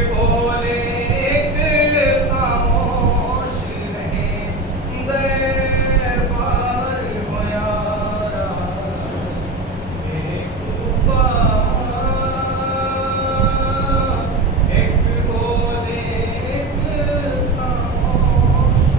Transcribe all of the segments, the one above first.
بولے ایک خاموش رہے دربار ہو یارا ایک طوفان ایک بولے ایک خاموش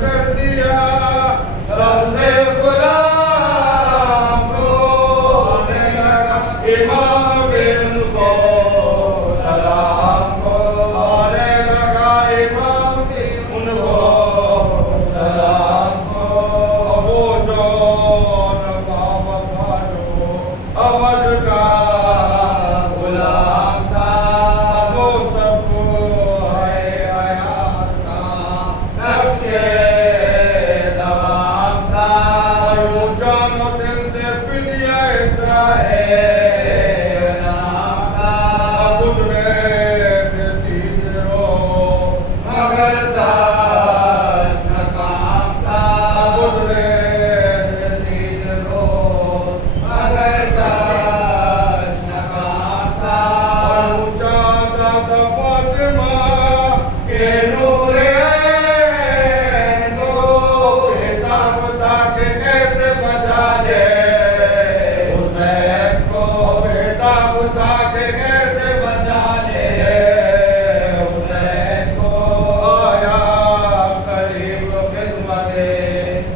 کر دیا لفظ غلام رونے لگا امام بن کو سلام کو آنے لگا امام بن کو سلام کو وہ جو نواب جو عوض کا غلام تھا وہ سب کو ہے حیات کا نقش دوام تھا یوں جان و دل سے فدیہ اطراء نام تھا قدرت تیز رو مگر تاج ناکام تھا قدرت تیز رو مگر تاج ناکام تھا اونچا دادا فاطمہ کے نور عین کو کتاب تھا کہ کیسے بچا لے حسین کو کتاب تھا کہ کیسے بچا لے حسین کو آیا قریب خدمت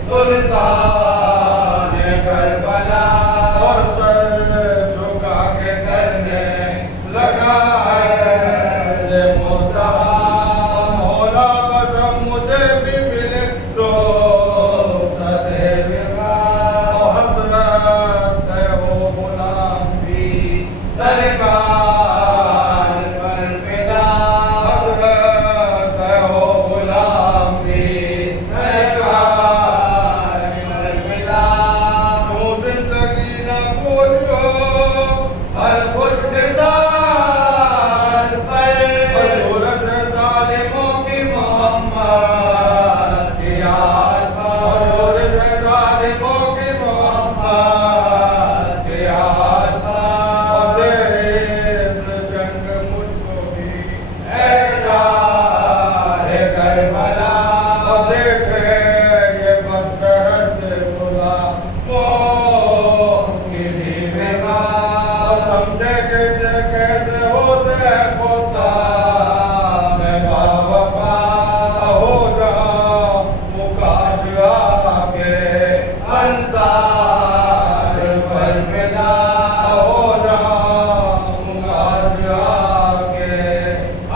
سلطان کربلا اور سر جھکا کے کرنے لگا عرض مدعا مولا قسم مجھے بھی ملے روزہ ملا حسرت ہے وہ غلام بھی سرکار پر فدا حسرت ہے وہ غلام بھی سرکار پر فدا تم زندگی نہ بھولو ہر خوش گزار پر ضرورت ظالموں کی محمد کی یاد پر ضرورت ظالموں کی محمد کی یاد پر دیس جنگ مجھ کو بھی ایسا ہے کربلا دیکھے یہ بسرت خدا موت کی دیوگا سمجھے کیسے کیسے ہوتے ہیں پوتا میں باوفا ہو جا مکاشا کے انصار پر فدا ہو جا مکاشا کے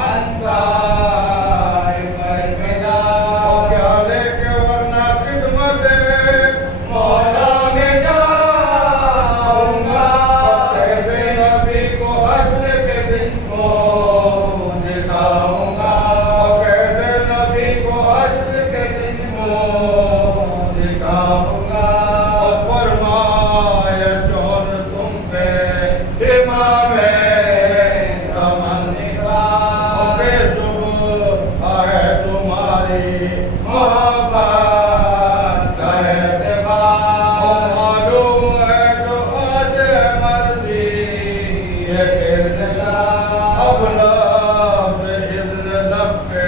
انصار پر فدا کیا لے کے ورنہ خدمت مولا میں جاؤں گا کہتے نبی کو حشر کے دن کو دکھاؤں گا کہتے نبی کو حشر کے دن کو دکھاؤں گا فرمایا جون تم پہ امام زمان نثار بے شبہ ہے تمہاری محبت کا اعتبار معلوم ہے جو آج مرضی یہ کردنا اب لفظ اذن لب پہ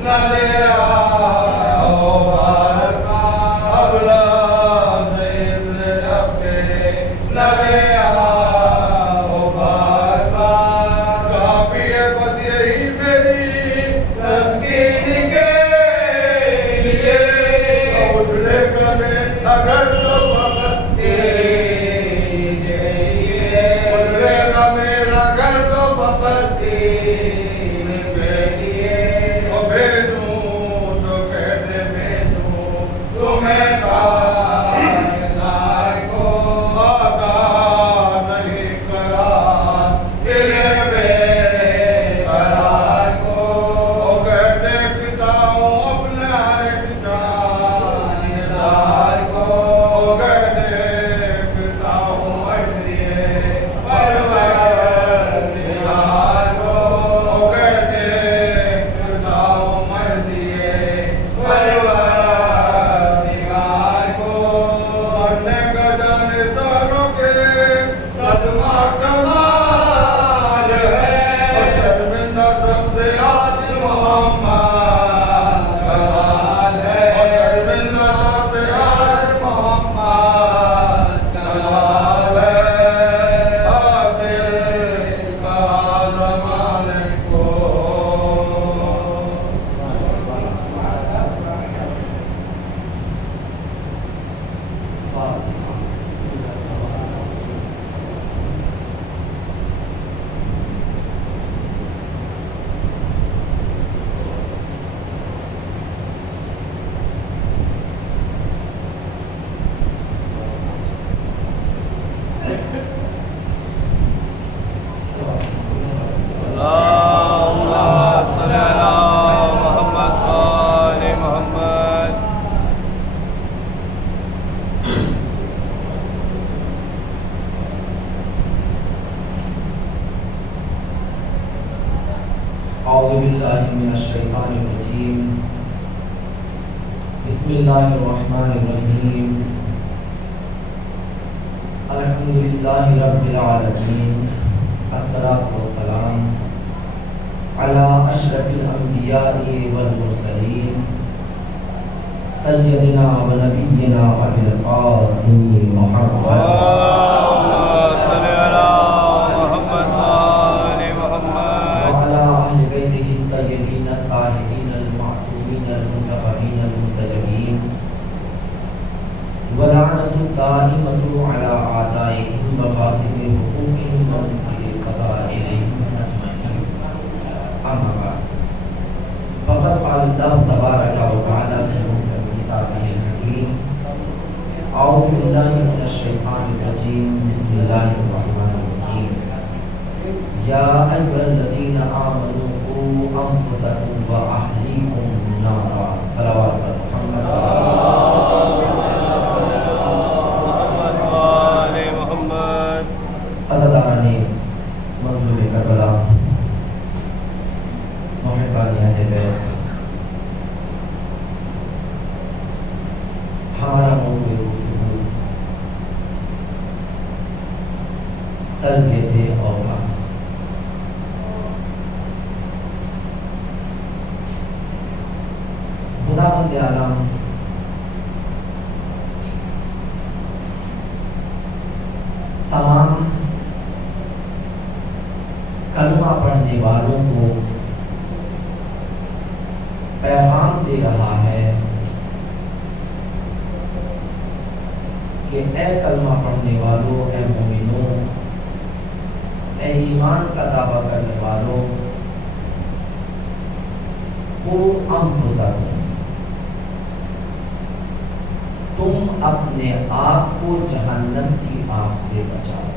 نہ لے آؤ بارکا اب لفظ اذن لب پہ نہ لے آؤ بارکا کافی ہے بس یہی میری تسکین کے لیے اٹھنے کا میں اگر تو فقط تیرے لیے اٹھنے کا میرا گھر تو فقط تیرے لیے بھیجوں الشیطان الرجیم بسم اللہ الرحمن الرحیم الحمدللہ رب العالمین الصلاۃ والسلام علی اشرف الانبیاء والمرسلین سیدنا و نبینا ابی القاسم محمد ولعنة الدائمة على أعدائهم وفاسد حقوقهم ومنكر القضاء إليهم أجمعين. أما بعد فقد قال الله تبارك وتعالى في محكم كتابه الحكيم أعوذ بالله من الشيطان الرجيم بسم الله الرحمن الرحيم يا أيها الذين آمنوا قوا أنفسكم وأهليكم نارا صلوات محمد عزاداران مظلوم کربلا محبان اہل بیت، ہمارا موضوع گفتگو تربیت اولاد۔ خداوند عالم تمام کلمہ پڑھنے والوں کو پیغام دے رہا ہے کہ اے کلمہ پڑھنے والوں، اے مومنوں، اے ایمان کا دعویٰ کرنے والوں، قوا انفسکم، تم اپنے آپ کو جہنم کی آگ سے بچاؤ۔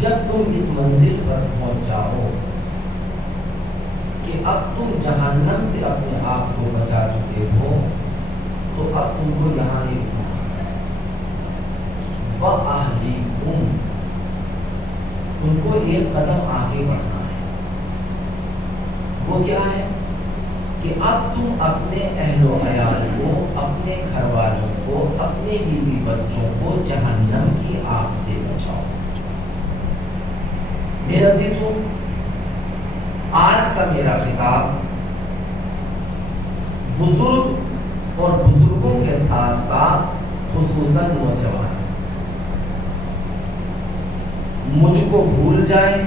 جب تم اس منزل پر پہنچ جاؤ کہ اب تم جہنم سے اپنے آپ کو بچا چکے ہو تو اب تم کو یہاں نہیں رکنا ہے۔ وَأَهْلِكُمْ، تم کو ایک قدم آگے بڑھنا ہے۔ وہ کیا ہے کہ اب تم اپنے اہل و عیال کو، اپنے گھر والوں کو، اپنے بیوی بچوں کو جہنم کی آگ سے بچاؤ۔ میرے عزیزوں، آج کا میرا خطاب بزرگ اور بزرگوں کے ساتھ ساتھ خصوصاً نوجوان، مجھ کو بھول جائیں،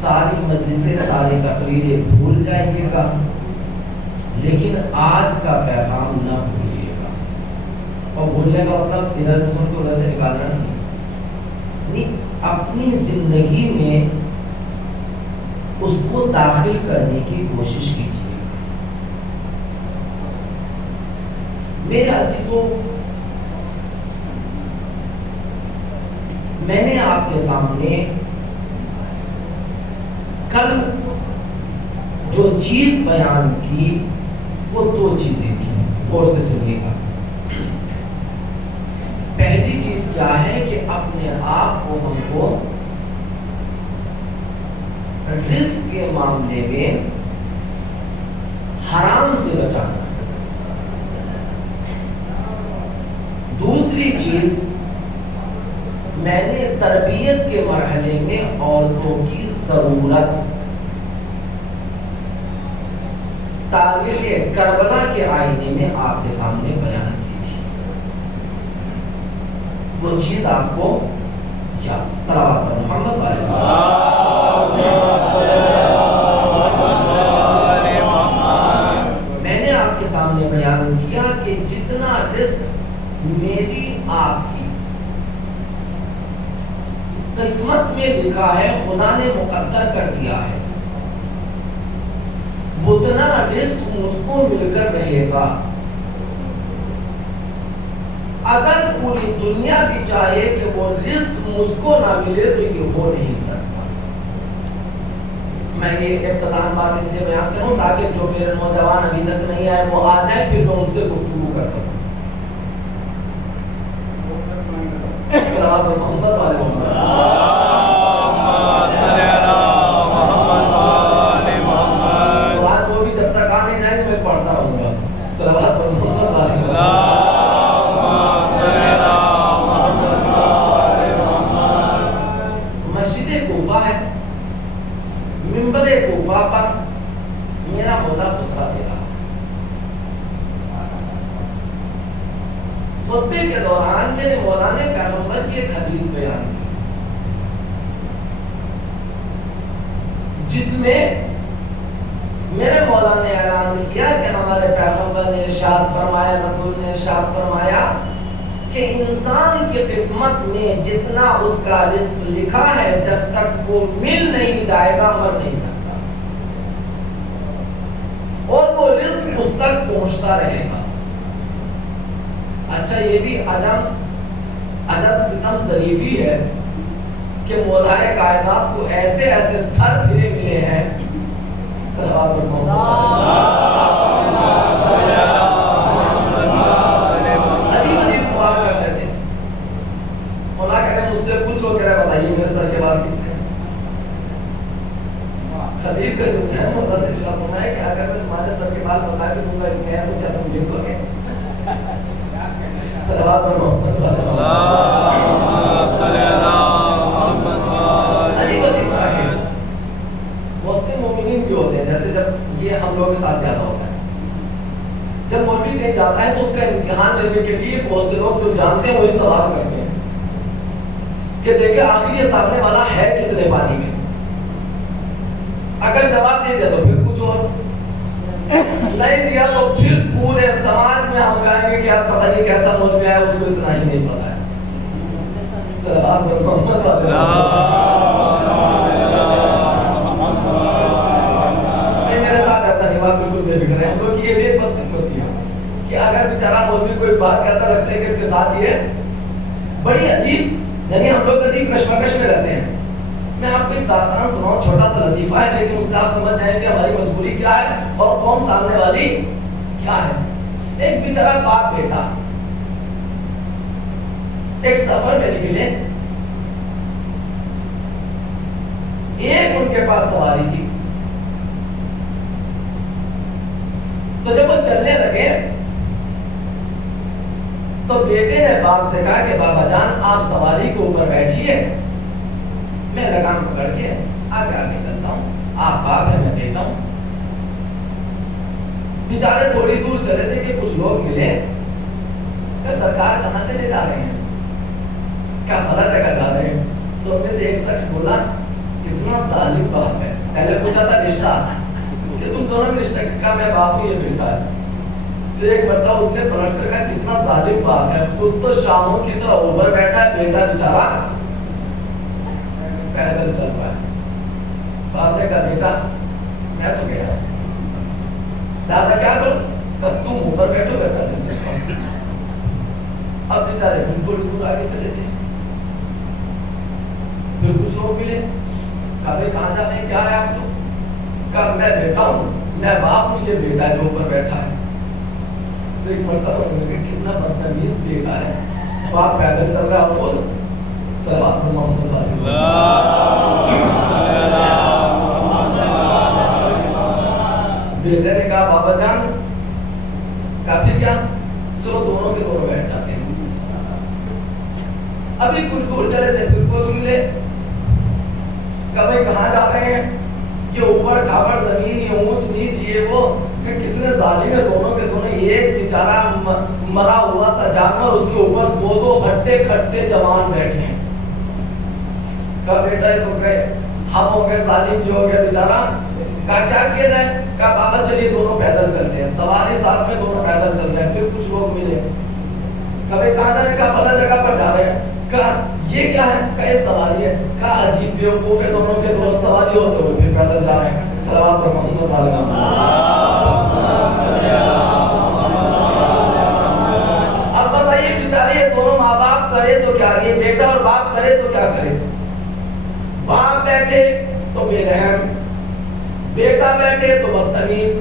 ساری مجلسیں، ساری تقریریں بھول جائیے گا، لیکن آج کا پیغام نہ بھولیے گا۔ اور بھولنے کا مطلب ادھر سے سن کے ادھر سے نکالنا نہیں، اپنی زندگی میں اس کو داخل کرنے کی کوشش کیجیے۔ میرے عزیزوں، میں نے آپ کے سامنے کل جو چیز بیان کی وہ دو چیزیں تھیں، غور سے سنیے گا۔ پہلی چیز کیا ہے کہ اپنے آپ کو ہم کو رزق کے معاملے میں حرام سے بچانا ہے۔ دوسری چیز، میں نے تربیت کے مرحلے میں عورتوں کی ضرورت تاریخ کربلا کے آئینے میں آپ کے سامنے بیان کی تھی۔ وہ چیز آپ کو یاد، صلوات پر محمد میں نے آپ کے سامنے بیان کیا کہ جتنا رزق میری آپ کی قسمت میں لکھا ہے، خدا نے مقدر کر دیا ہے، اتنا رزق مجھ کو مل کر رہے گا۔ اگر پوری دنیا بھی چاہے کہ وہ رزق مجھ کو نہ ملے تو یہ ہو نہیں سکتا۔ میں یہ ابتداءً بات اس لیے بیان کروں تاکہ جو میرے نوجوان ابھی تک نہیں آئے وہ آ جائیں، پھر میں ان سے گفتگو کر سکوں۔ محمد والے کوفہ ہے، منبر کوفہ پر میرا مولا خطبہ دے رہا، خطبے کے دوران میرے مولا نے پیغمبر کی ایک حدیث بیان کی جس میں میرے مولا نے اعلان کیا کہ ہمارے پیغمبر نے ارشاد فرمایا، رسول نے ارشاد فرمایا کہ انسان کی قسمت میں جتنا اس کا رزق لکھا ہے جب تک وہ مل نہیں جائے گا مر نہیں سکتا، اور وہ رزق اس تک پہنچتا رہے گا۔ اچھا یہ بھی عجب ستم ظریفی ہے کہ مولائے کائنات کو ایسے ایسے سر پھرے ملے ہیں، صلوات عجیب عجیب سوال کرتے تھے۔ مولا کہہ رہے مجھ سے پوچھ لو، کہہ رہے بتائیے میرے سر کے بال کتنے ہیں؟ خطیب کا جو ہے مولا نے ارشاد فرمایا کہ اگر میں تمہارے سر کے بال بتا کے دوں گا کہ تو کیا تم گن لو گے؟ صلوات پر محمد عجیب عجیب طرح کے مسلم مومنین بھی ہوتے ہیں، جیسے جب یہ ہم لوگوں کے ساتھ زیادہ ہوتا ہے، جب مولوی کہیں جاتا ہے تو اس کا امتحان لینے کے لیے بہت سے لوگ جو جانتے ہیں وہی سوال کرتے ہیں کہ دیکھیں آخر یہ سامنے والا ہے کتنے پانی میں، اگر جواب دے دیا تو پھر کچھ اور، نہیں دیا تو پھر پورے سماج میں ہم کہیں گے کہ یار پتہ نہیں کیسا مولوی ہے، اس کو اتنا ہی نہیں پتا ہے۔ صلوات محمد میرے ساتھ ایسا نہیں ہوا، بالکل بے فکر ہے۔ ہم لوگ کی یہ بھی ایک بدقسمتی ہے کہ اگر بیچارہ مولوی کوئی بات کہتا رکھتے ہیں کہ اس کے ساتھ یہ بڑی عجیب، یعنی ہم لوگ عجیب کشمکش میں رہتے ہیں۔ میں آپ کو ایک داستان سناؤں، چھوٹا سا لطیفہ ہے لیکن اس سے آپ سمجھ جائیں کہ ہماری مجبوری کیا ہے اور قوم سامنے والی کیا ہے۔ ایک بیچارہ باپ بیٹا ایک سفر میں نکلے، ایک ان کے پاس سواری تھی، تو جب وہ چلنے لگے تو بیٹے نے باپ سے کہا کہ بابا جان آپ سواری کے اوپر بیٹھیے، میں لگام پکڑ کے آگے آگے چلتا ہوں، آپ باپ ہے میں بیٹا ہوں۔ بیچارے تھوڑی دور چلے تھے کہ کچھ لوگ ملے کہ سرکار کہاں چلے جا رہے ہیں، کیا فلاں جگہ جا رہے ہیں؟ تو ان میں سے ایک شخص بولا کتنا ظالم باپ ہے، پہلے پوچھا تھا رشتہ کہ تم دونوں میں رشتہ، کہا میں باپ ہوں یہ بیٹا ہے۔ پھر ایک مرتبہ اس نے پلٹ کر کہا کتنا ظالم باپ ہے، خود تو شاموں کی طرح اوپر بیٹھا ہے، بیٹا بیچارہ پیدل چل رہا ہے۔ باپ نے کہا بیٹا میں تو گیا، دادا کیا کروں؟ کہ تم اوپر بیٹھو میں پیدل چلتا ہوں۔ اب بیچارے تھوڑی دور آگے چلے تھے، پھر کچھ لوگ ملے، کہا بھائی کہاں جا رہے ہیں، کیا ہے آپ لوگ؟ کہا میں بیٹا ہوں، میں باپ ہوں، یہ بیٹا جو اوپر بیٹھا ہے۔ تو ایک مرتبہ کتنا بدتمیز بیٹا ہے، باپ پیدل چل رہا ہے اور صلوات محمد بیٹے نے کہا بابا جان، کہا پھر کیا، چلو دونوں کے دونوں بیٹھ جاتے ہیں۔ ابھی کچھ دور چلے تھے پھر کچھ ملے، کہا بھائی کہاں جا رہے ہیں؟ کہ اوپر کھابڑ زمین، یہ اونچ نیچ یہ وہ، کہ کتنے ظالم ہیں دونوں کے دونوں، ایک بیچارہ مرا ہوا سا جانور، اس کے اوپر دو دو ہٹے کھٹے جوان بیٹھے ہیں۔ کہا بیٹا یہ تو گئے، ہم ہو گئے ظالم جو ہو گیا بیچارہ۔ کہا کیا کیا جائے؟ کہا بابا چلیے دونوں پیدل چلتے ہیں، سواری ساتھ میں دونوں پیدل چل رہے ہیں۔ پھر کچھ لوگ ملے، کہا بھائی کہاں جا رہے ہیں؟ کہا فلاں جگہ پر جا رہے ہیں۔ کہا یہ کیا ہے؟ کہا یہ سواری ہے۔ کہا عجیب بیوقوف ہے، دونوں کے دونوں سواری ہوتے ہوئے پھر پیدل جا رہے ہیں۔ صلوات پر محمد اب بتائیے بیچارے یہ دونوں ماں باپ کرے تو کیا، یہ بیٹا اور باپ کرے تو کیا کرے؟ باپ بیٹھے تو بے رحم، بیٹا بیٹھے تو بدتمیز،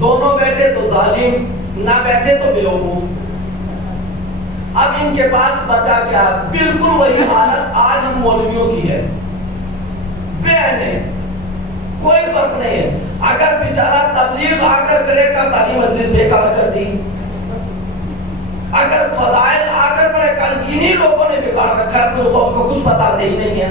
دونوں بیٹھے تو ظالم، نہ بیٹھے تو بیوقوف۔ اب ان کے پاس بچا کیا؟ بالکل وہی حالت آج ہم مولویوں کی ہے، بے ہے، کوئی فرق نہیں ہے۔ اگر بیچارہ تبلیغ آ کر کرے گا ساری مجلس بیکار کر دی، اگر فضائل آ کر پڑے کل کنہی لوگوں نے بیکار رکھا ہے، اپنے قوم کو کچھ بتاتے ہی نہیں ہے۔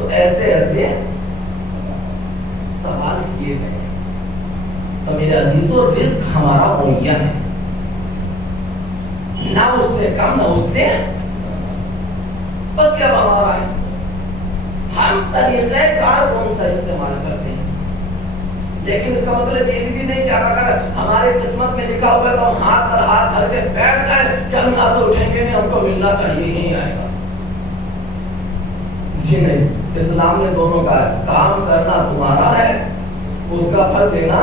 تو ایسے ایسے سوال کیے گئے. تو میرے عزیزوں رزق ہمارا معین ہے، نہ اس سے کم نہ اس سے بس. کیا ہمارا ہے، ہم طریقہ کار کون سا استعمال کرتے ہیں. لیکن اس کا مطلب یہ بھی نہیں کہ اگر ہمارے قسمت میں لکھا ہوا ہے تو ہم ہاتھ پر ہاتھ دھر کے بیٹھ جائیں کہ ہم یہاں سے اٹھیں گے نہیں، ہم کو ملنا چاہیے ہی آئے گا. جی نہیں، اسلام نے دونوں کا ہے، کام کرنا تمہارا ہے، اس کا پھل دینا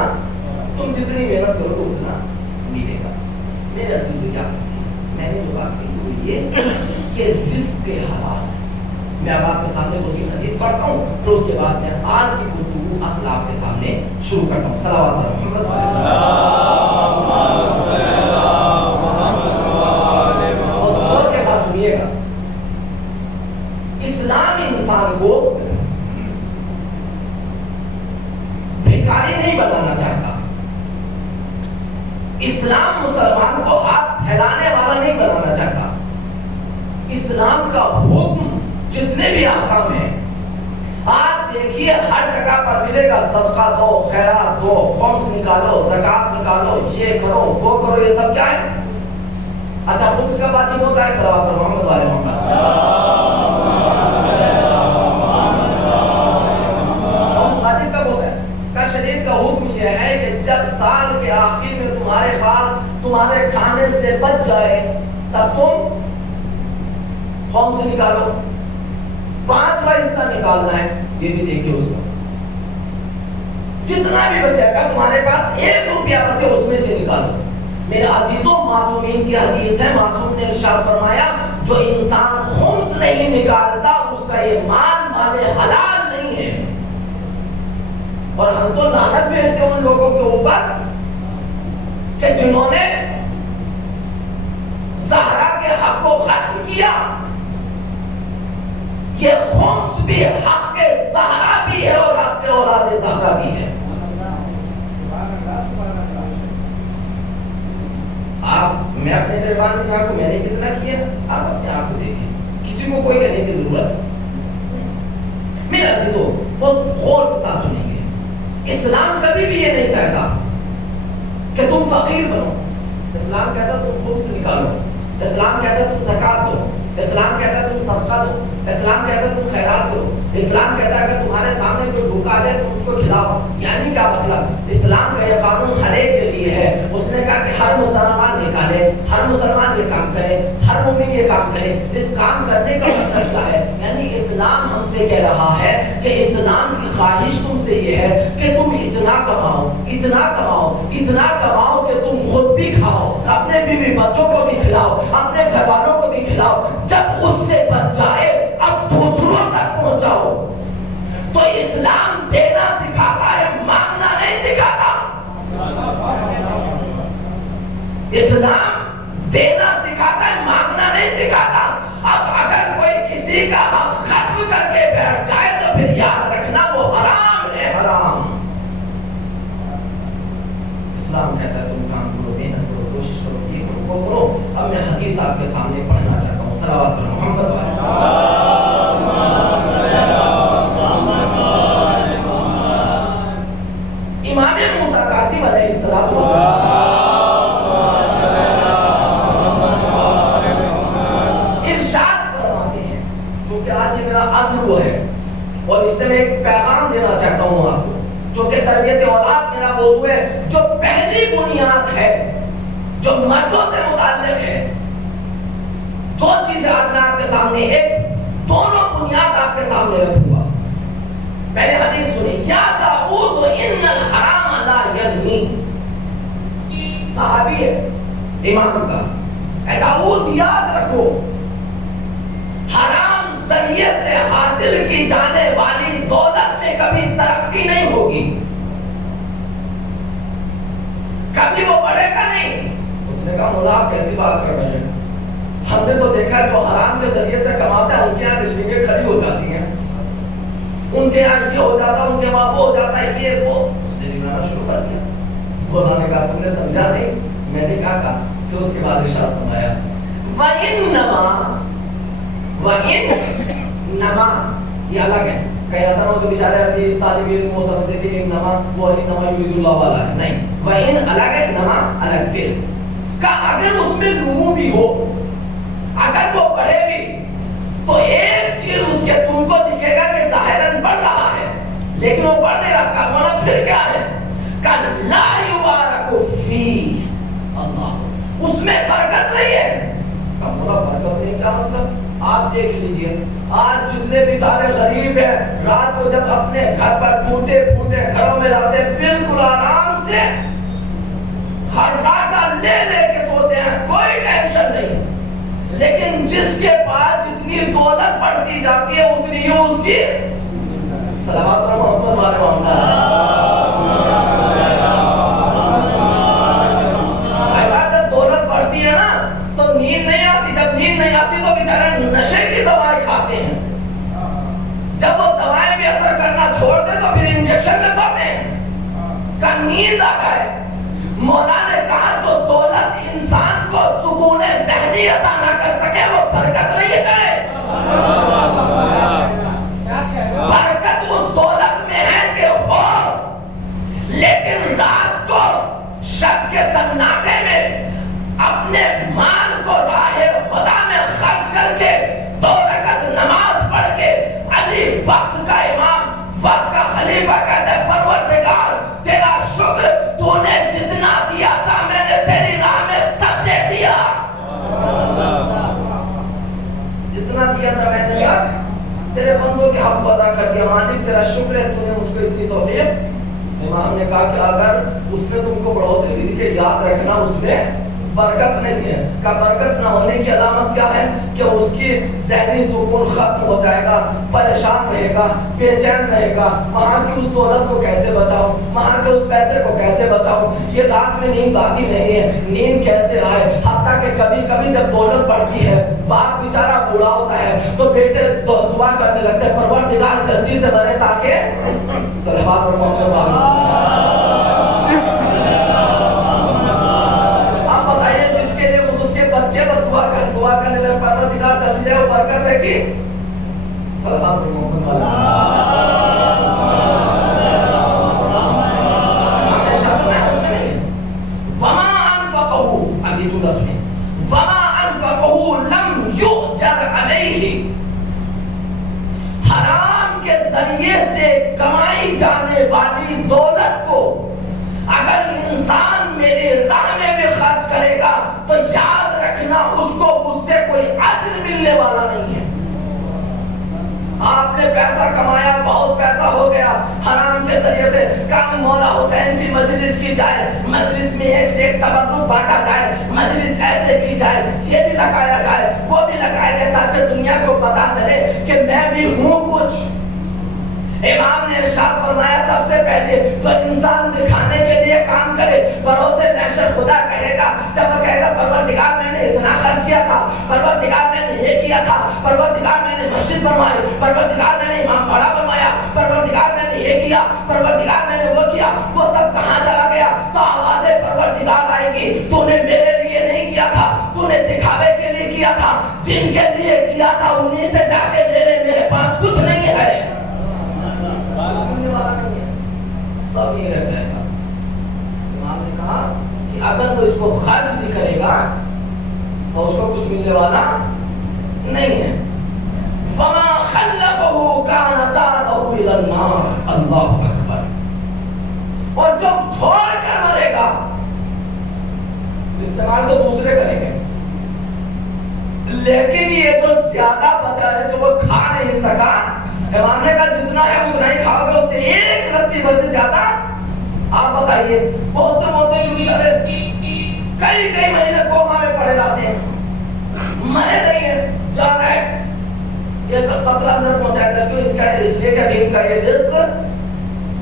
تم جتنی محنت کرو گے اتنا ملے گا. میرے عزیز کیا میں نے جو بات کہی وہ یہ کہ رزق کے حوالے میں اب آپ کے سامنے دو تین حدیث پڑھتا ہوں، پھر اس کے بعد میں آج کی گفتگو اصل آپ کے سامنے شروع کرتا ہوں. صلوات علی محمد اور غور کے ساتھ سنیے گا. اسلام انسان کو بھکاری نہیں بنانا چاہتا. اسلام مسلمان کو ہاتھ پھیلانے والا نہیں بنانا چاہتا. اسلام کا حکم جتنے بھی احکام ہیں آپ دیکھیے ہر جگہ پر ملے گا. صدقہ دو، خیرات دو، خمس نکالو، زکات نکالو، یہ کرو وہ کرو. یہ سب کیا ہے؟ اچھا خمس کا واجب ہوتا ہے صلوات محمد والے محمد. خمس واجب کب ہوتا ہے؟ کا شریعت کا حکم یہ ہے کہ جب سال کے آخر میں تمہارے پاس تمہارے کھانے سے بچ جائے تب تم خمس نکالو. 5واں حصہ نکالنا ہے، یہ بھی دیکھیے اس کو. جتنا بھی بچے گا تمہارے پاس 1 روپیہ بچے اس میں سے نکالو. میرے عزیزوں معصومین کی حدیث ہے، معصوم نے ارشاد فرمایا جو انسان خمس نہیں نکالتا اس کا یہ مال مال حلال نہیں ہے. اور ہم تو لعنت بھیجتے ہیں ان لوگوں کے اوپر کہ جنہوں نے زہرا کے حق کو ختم کیا. یہ خمس بھی حق کے زہرا بھی ہے اور حق کے اولاد زہرا بھی ہے. آپ میں اپنے دربار میں جا کو میں نے کتنا کیا آپ اپنے آپ کو دیکھیں، کسی کو کوئی کہنے کی ضرورت. میرے عزیزوں بہت غور سے ساتھ سنیں گے. اسلام کبھی بھی یہ نہیں چاہتا کہ تم فقیر بنو. اسلام کہتا تم خمس نکالو. اسلام کہتا تم زکات دو. اسلام کہتا ہے تم صدقہ دو. اسلام کہتا ہے تم خیرات کرو. اسلام کہتا ہے اگر تمہارے سامنے کوئی بھوکا جائے تم اس کو کھلاؤ. یعنی کیا مطلب؟ اسلام کا یہ قانون ہر ایک کے لیے ہے. اس نے کہا کہ ہر مسلمان نکالے، ہر مسلمان یہ کام کرے، ہر مومن یہ کام کرے. اس کام کرنے کا مطلب کیا ہے؟ یعنی اسلام ہم سے کہہ رہا ہے کہ اسلام کی خواہش تم سے یہ ہے کہ تم اتنا کماؤ، اتنا کماؤ، اتنا کماؤ کہ تم خود بھی کھاؤ، اپنے بیوی بچوں کو بھی کھلاؤ، اپنے گھر والوں کو بھی کھلاؤ. جب اس سے بچ جائے اب دوسروں تک پہنچاؤ. تو اسلام دینا سکھاتا ہے، مانگنا نہیں سکھاتا. اسلام دینا سکھاتا ہے، مانگنا نہیں سکھاتا. اب اگر کوئی کسی کا حق ختم کر کے بیٹھ جائے تو پھر یاد رکھنا وہ حرام ہے، حرام. اسلام کہتا ہے تم کام کرو، محنت کرو، کوشش کرو، یہ کرو وہ کرو. اب میں حدیث آپ کے سامنے پڑھنا چاہتا ہوں. صلوات علی محمد والے امام موسیٰ کاظم علیہ السلام ارشاد فرماتے ہیں، چونکہ آج یہ میرا اصل وہ ہے اور اس سے میں ایک پیغام دینا چاہتا ہوں آپ کو، چونکہ تربیت اولاد میرا موضوع ہے. جو پہلی بنیاد ہے جو مردوں سے متعلق ہے، 2 چیزیں آج میں آپ کے سامنے، ایک دونوں بنیاد آپ کے سامنے رکھوں گا. پہلے حدیث سنیں، یا داؤد ان الحرام لا ینمی. صحابی ہے امام کا، اے داؤد یاد رکھو حرام ذریعے سے حاصل کی جانے والی دولت میں کبھی ترقی نہیں ہوگی، کبھی وہ بڑھے گا نہیں. اس نے کہا مولا آپ کیسی بات کر رہے ہیں؟ ہم نے تو دیکھا جو حرام کے ذریعے سے کماتے ہیں ان کے یہاں بلڈنگیں کھڑی ہو جاتی ہیں، ان کے یہاں یہ ہو جاتا، ان کے وہاں وہ ہو جاتا ہے، یہ وہ. اس نے لکھنا شروع کر دیا. مولا نے کہا تم نے سمجھا نہیں. میں نے کہا کہ اس کے بعد ارشاد فرمایا وَإِنَّمَا یہ الگ ہے. کہیں ایسا نہ ہو کہ بیچارے ابھی طالب علم وہ سمجھتے کہ انما وہ انما یرید اللہ والا ہے، نہیں، وَإِنْ الگ ہے، انما الگ فعل کا اگر اس میں نمو بھی ہو، اگر وہ بڑھے بھی تو ایک چیز اس کے تم کو دکھے گا کہ ظاہراً بڑھ رہا ہے لیکن وہ بڑھ نہیں رہا، کا مولا پھر کیا ہے کہ لا یبارک فی اللہ، اس میں برکت نہیں ہے، کا مولا برکت نہیں، کا مطلب آپ دیکھ لیجئے آج جتنے بیچارے غریب ہیں رات کو جب اپنے گھر پر ٹوٹے پھوٹے گھروں میں جاتے ہیں بالکل آرام سے خراٹا لے لے کے سوتے ہیں، کوئی ٹینشن نہیں، لیکن جس کے پاس جتنی دولت بڑھتی جاتی ہے اتنی ہی اس کی صلوات اور محمد والے ایسا جب دولت بڑھتی ہے نا تو نیند نہیں آتی، جب نیند نہیں آتی تو بیچارے نشے کی دوائیں کھاتے ہیں، جب وہ دوائیں بھی اثر کرنا چھوڑ دے تو پھر انجیکشن لگاتے ہیں کہ نیند آ جائے۔ مولا نے کہا جو دولت انسان کو سکون ذہنی عطا نہ کر سکے وہ برکت نہیں ہے، برکت اس دولت میں ہے کہ ہو لیکن رات کو شب کے سناٹے میں اپنے مال کو راہ خدا میں خرچ کر کے 2 رکعت نماز پڑھ کے علی وقت کا امام وقت کا خلیفہ کہتے ہیں پروردگار تیرا شکر تو نے جتنا دیا تھا میں نے تیری راہ میں سب دے دیا، جتنا دیا تھا میں نے تیرے بندوں کے حق ادا کر دیا، مالک تیرا شکر ہے تو نے مجھ کو اتنی توفیق۔ امام نے کہا کہ اگر اس میں تم کو بڑھوتری دی کہ یاد رکھنا اس میں برکت نہیں ہے، کہ برکت نہ ہونے کی علامت کیا ہے کہ اس کی ذہنی سکون ختم ہو جائے گا، پریشان رہے گا، بے چین رہے گا، وہاں کی اس دولت کو کیسے بچاؤں، وہاں کے اس پیسے کو کیسے بچاؤں، یہ رات میں نیند آتی نہیں ہے، نیند کیسے آئے، حتیٰ کہ کبھی کبھی جب دولت بڑھتی ہے باپ بیچارہ بوڑھا ہوتا ہے تو بیٹے دعا کرنے لگتے ہیں پروردگار جلدی سے مرے تاکہ صلوات اور محمد دعا کرنے لگے پروردگار جلدی جائے وہ برکت ہے کہ صلوات پر محمد ہمیشہ فرمایا اس میں وما انفقه ابھی جملہ سنیں وما انفقه لم یؤجر علیہ، حرام کے ذریعے سے کمائی جانے والی دولت کو اگر انسان میری راہ میں بھی خرچ کرے گا تو یاد رکھنا اس کو مجھ سے کوئی اجر ملنے والا نہیں ہے۔ آپ نے پیسہ کمایا، بہت پیسہ ہو گیا حرام کے ذریعے سے، کام مولا حسین کی مجلس کی جائے، مجلس میں ایک سے ایک تبرک بانٹا جائے، مجلس ایسے کی جائے، یہ بھی لگایا جائے وہ بھی لگایا جائے تاکہ دنیا کو پتا چلے کہ میں بھی ہوں کچھ۔ امام نے ارشاد فرمایا سب سے پہلے جو انسان دکھانے کے لیے کام کرے بروز محشر خدا کہے گا، جب وہ کہے گا پروردگار میں نے اتنا خرچ کیا تھا، پروردگار میں نے یہ کیا تھا، پروردگار میں نے مسجد بنوائی، پروردگار میں نے امام باڑہ بنوایا، پروردگار میں نے یہ کیا، پروردگار میں نے وہ کیا، وہ سب کہاں چلا گیا؟ تو آواز پروردگار آئے گی تو نے میرے لیے نہیں کیا تھا، تو نے دکھاوے کے لیے کیا تھا، جن کے لیے کیا تھا انہیں سے جا کے لے لے، میرے پاس کچھ نہیں ہے، سب یہ رہ جائے گا۔ امام نے کہا کہ اگر وہ اس کو خرچ بھی کرے گا تو اس کو کچھ ملنے والا نہیں ہے۔ فَمَا خَلَّفَهُ كَانَ زَادَهُ إِلَى النَّارِ، اللہ اکبر، اور جو چھوڑ کر مرے گا استعمال تو دوسرے کریں گے لیکن یہ جو زیادہ بچا ہے جو وہ کھا نہیں سکا، امام نے کہا جتنا ہے اتنا ہی کھاؤ گے، اس سے ایک رتی بھر سے زیادہ۔ آپ بتائیے بہت سے موتے جو بیچارے کئی مہینے کوما میں پڑے رہتے ہیں، مرے نہیں ہیں، جا رہا ہے یہ قطرہ اندر پہنچایا کر کے اس کا اس لیے کہ ان کا یہ رزق،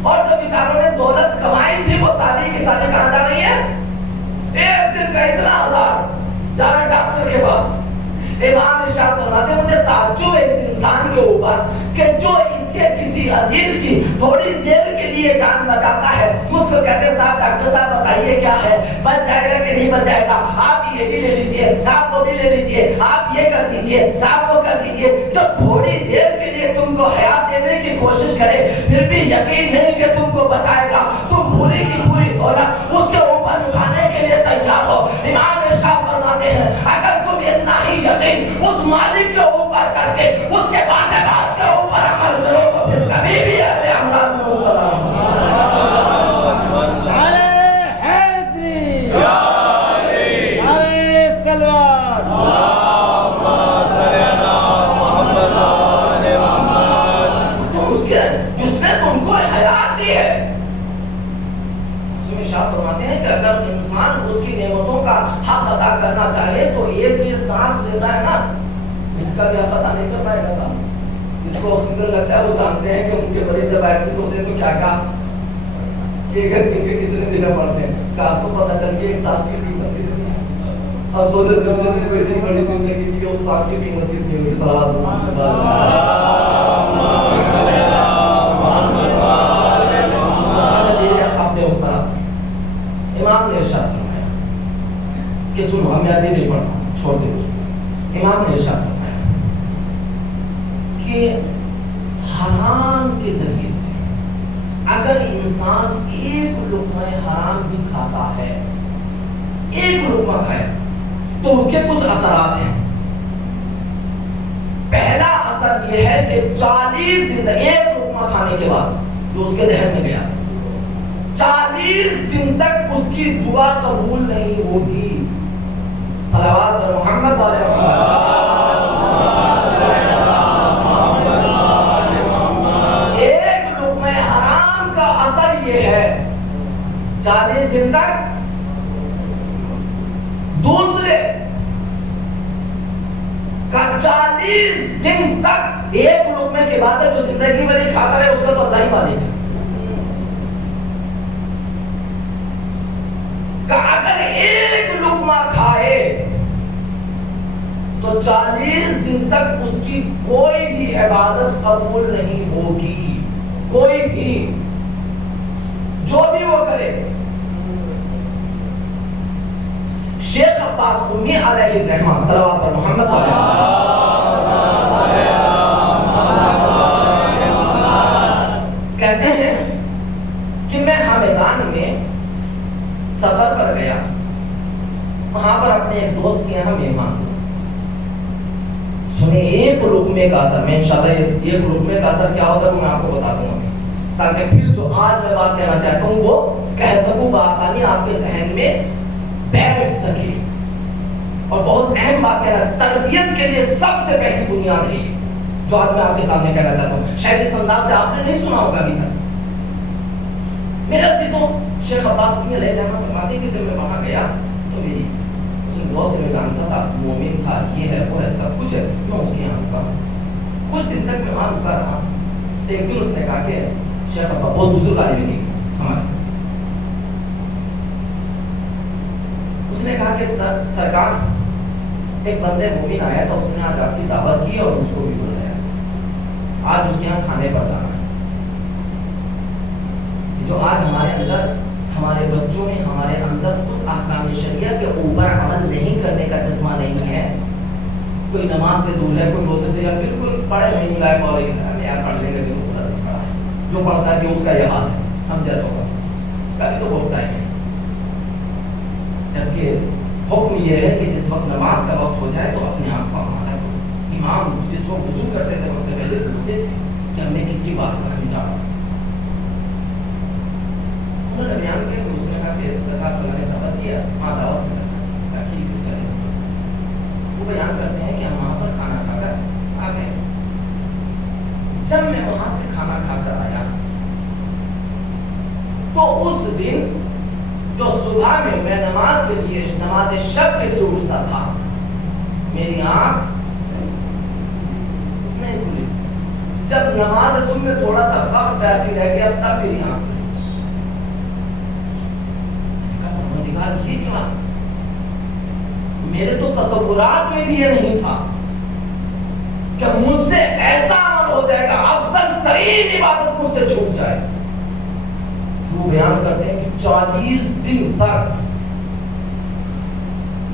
اور جو بیچاروں نے دولت کمائی تھی وہ ساری کی ساری کہاں جا رہی ہے؟ ایک دن کا اتنا ہزار جا رہا ہے ڈاکٹر کے پاس، امام ارشاد فرماتے ہیں مجھے تعجب ہے اس انسان کے اوپر کہ جو اس کے کسی عزیز کی تھوڑی دیر کے لیے جان بچاتا ہے، مجھ کو کہتے ہیں صاحب ڈاکٹر صاحب بتائیے کیا ہے، بچ جائے گا کہ نہیں بچ جائے گا، آپ یہ بھی لے لیجئے، آپ وہ بھی لے لیجئے، آپ یہ کر دیجئے، آپ وہ کر دیجئے۔ جو تھوڑی دیر کے لیے تم کو حیات دینے کی کوشش کرے پھر بھی یقین نہیں کہ تم کو بچائے گا، تم پوری کی پوری دولت اس کے اوپر اٹھانے کے لیے تیار ہو۔ امام ارشاد فرماتے ہیں اگر تم اتنا ہی یقین اس مالک کے اوپر کر کے اس کے بات کے اوپر عمل کرو تو پھر کبھی بھی ایسے امراض میں مبتلا نہیں۔ فرماتے ہیں کہ اگر انسان اس کی نعمتوں کا حق ادا کرنا چاہے تو ایک بھی سانس لیتا ہے نا، اس کا بھی حق ادا نہیں کر پائے گا صاحب۔ جس کو آکسیجن لگتا ہے وہ جانتے ہیں کہ ان کے مریض جب ایڈمٹ ہوتے ہیں تو کیا کیا ایک دن کے کتنے دینے پڑتے ہیں، کہ آپ کو پتہ چل کے ایک سانس کی قیمت کتنی ہے۔ اب سوچو جس نے کوئی اتنی بڑی زندگی کی اس سانس کی قیمت کتنی ہوگی؟ امام نے ارشاد فرمایا کہ سنو، ہم یاد نہیں پڑھنا، چھوڑ دے اس کو۔ امام نے ارشاد فرمایا کہ حرام کے ذریعے سے اگر انسان ایک لقمہ حرام بھی کھاتا ہے، ایک لقمہ کھائے تو اس کے کچھ اثرات ہیں۔ پہلا اثر یہ ہے کہ 40 دن تک ایک لقمہ کھانے کے بعد جو اس کے ذہن میں گیا 40 دن تک اس کی دعا قبول نہیں ہوگی۔ صلوات اور محمد علیہ وسلم۔ ایک لقمہ حرام کا اثر یہ ہے 40 دن تک۔ دوسرے کا 40 دن تک ایک لقمے کے بعد جو زندگی میں نہیں کھاتا رہے اس کا تو اللہ ہی مالک ہے۔ کہ اگر ایک لقمہ کھائے تو 40 دن تک اس کی کوئی بھی عبادت قبول نہیں ہوگی، کوئی بھی جو بھی وہ کرے۔ شیخ عباس امی علیہ الرحمہ صلوات اور محمد کہتے ہیں کہ میں ہمیدان میں سفر پر گیا، وہاں پر اپنے ایک دوست کے یہاں مہمان ہوا۔ سنیں ایک لقمے کا اثر، میں انشاءاللہ ایک لقمے کا اثر کیا ہوتا ہے وہ میں آپ کو بتا دوں گا، تاکہ پھر جو آج میں بات کہنا چاہتا ہوں وہ کہہ سکوں بآسانی آپ کے ذہن میں بیٹھ سکے۔ اور بہت اہم بات کہنا، تربیت کے لیے سب سے پہلی بنیاد ہے جو آج میں آپ کے سامنے کہنا چاہتا ہوں۔ شاید اس انداز سے آپ نے نہیں سنا ہوگا ابھی تک۔ میرے عزیزوں، شیخ عباس بن علیہ رحمہ فرماتے کہ جب میں وہاں گیا تو میری اس دوست میں جانتا تھا، مومن تھا، یہ ہے وہ ہے سب کچھ ہے، میں اس کے یہاں رکا۔ کچھ دن تک میں وہاں رکا رہا۔ ایک دن اس نے کہا کہ شیخ عباس بہت بزرگ عالم تھے ہمارے، اس نے کہا کہ سرکار ایک بندے مومن آیا تھا، اس نے آج آپ کی دعوت کی اور اس کو بھی بلایا، آج اس کے یہاں کھانے پر جانا ہے۔ جو آج ہمارے اندر، ہمارے بچوں میں، ہمارے اندر خود احکام شریعہ کے اوپر عمل نہیں کرنے کا جذبہ نہیں ہے۔ کوئی نماز سے دور ہے، کوئی روزے سے، یا بالکل پڑھے نہیں لائق اور یار پڑھ لیں گے جو پڑھا ہے، جو پڑھتا ہے کہ اس کا یہ حال ہے، ہم جیسا ہوگا کبھی تو بہت ٹائم ہے۔ جبکہ حکم یہ ہے کہ جس وقت نماز کا وقت ہو جائے تو اپنے آپ کو ہمارا امام جس کو وضو کرتے تھے اس سے پہلے پوچھتے تھے کہ ہم نے کس کی بات پر نہیں جانا۔ انہوں نے بیان کیا کہ اس نے کہا کہ اس طرح فلاں نے دعوت کیا، ہاں دعوت میں جانا، ٹھیک ہے چلے۔ وہ بیان کرتے ہیں کہ ہم وہاں پر کھانا کھا کر آ گئے۔ جب میں وہاں سے کھانا کھا کر آیا تو اس دن جو صبح میں نماز کے لیے، نماز شب کے لیے اٹھتا تھا، میری آنکھ نہیں کھلی۔ جب نماز صبح میں تھوڑا سا وقت باقی رہ گیا تب میری آنکھ کھلی۔ یہ کیا؟ میرے تو تصورات میں بھی یہ نہیں تھا کہ مجھ سے ایسا عمل ہو جائے گا، افضل ترین عبادت مجھ سے چھوٹ جائے۔ وہ بیان کرتے ہیں کہ 40 دن تک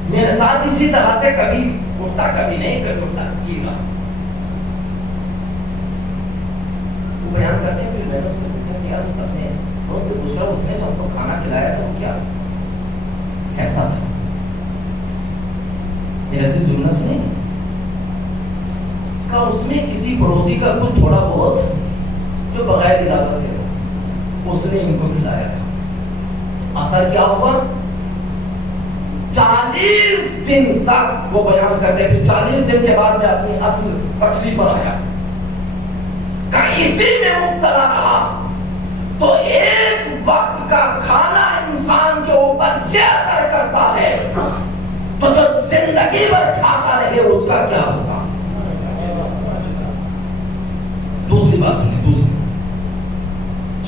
میرے ساتھ اسی طرح سے کبھی اٹھتا کبھی نہیں، کبھی اٹھتا یہ گا۔ وہ بیان کرتے ہیں پھر میں نے اس سے پوچھا کہ یار سب نے بہت سے پوچھ رہا، اس نے جو ہم کو کھانا کھلایا تھا وہ کیا کیسا تھا؟ میرے سے ظلم نہ سنے کہ اس میں کسی پڑوسی کا کچھ تھوڑا بہت جو بغیر اجازت ہے اس نے ان کو کھلایا تھا۔ اثر کیا ہوا؟ 40 دن تک وہ بیان کرتے، پھر 40 دن کے بعد میں اپنی اصل پٹری پر آیا کہ اسی میں مبتلا رہا تو ایک وقت کا کھانا انسان کے اوپر یہ اثر کرتا ہے تو جو زندگی بھر کھاتا رہے اس کا کیا ہوگا؟ دوسری بات سنیں، دوسری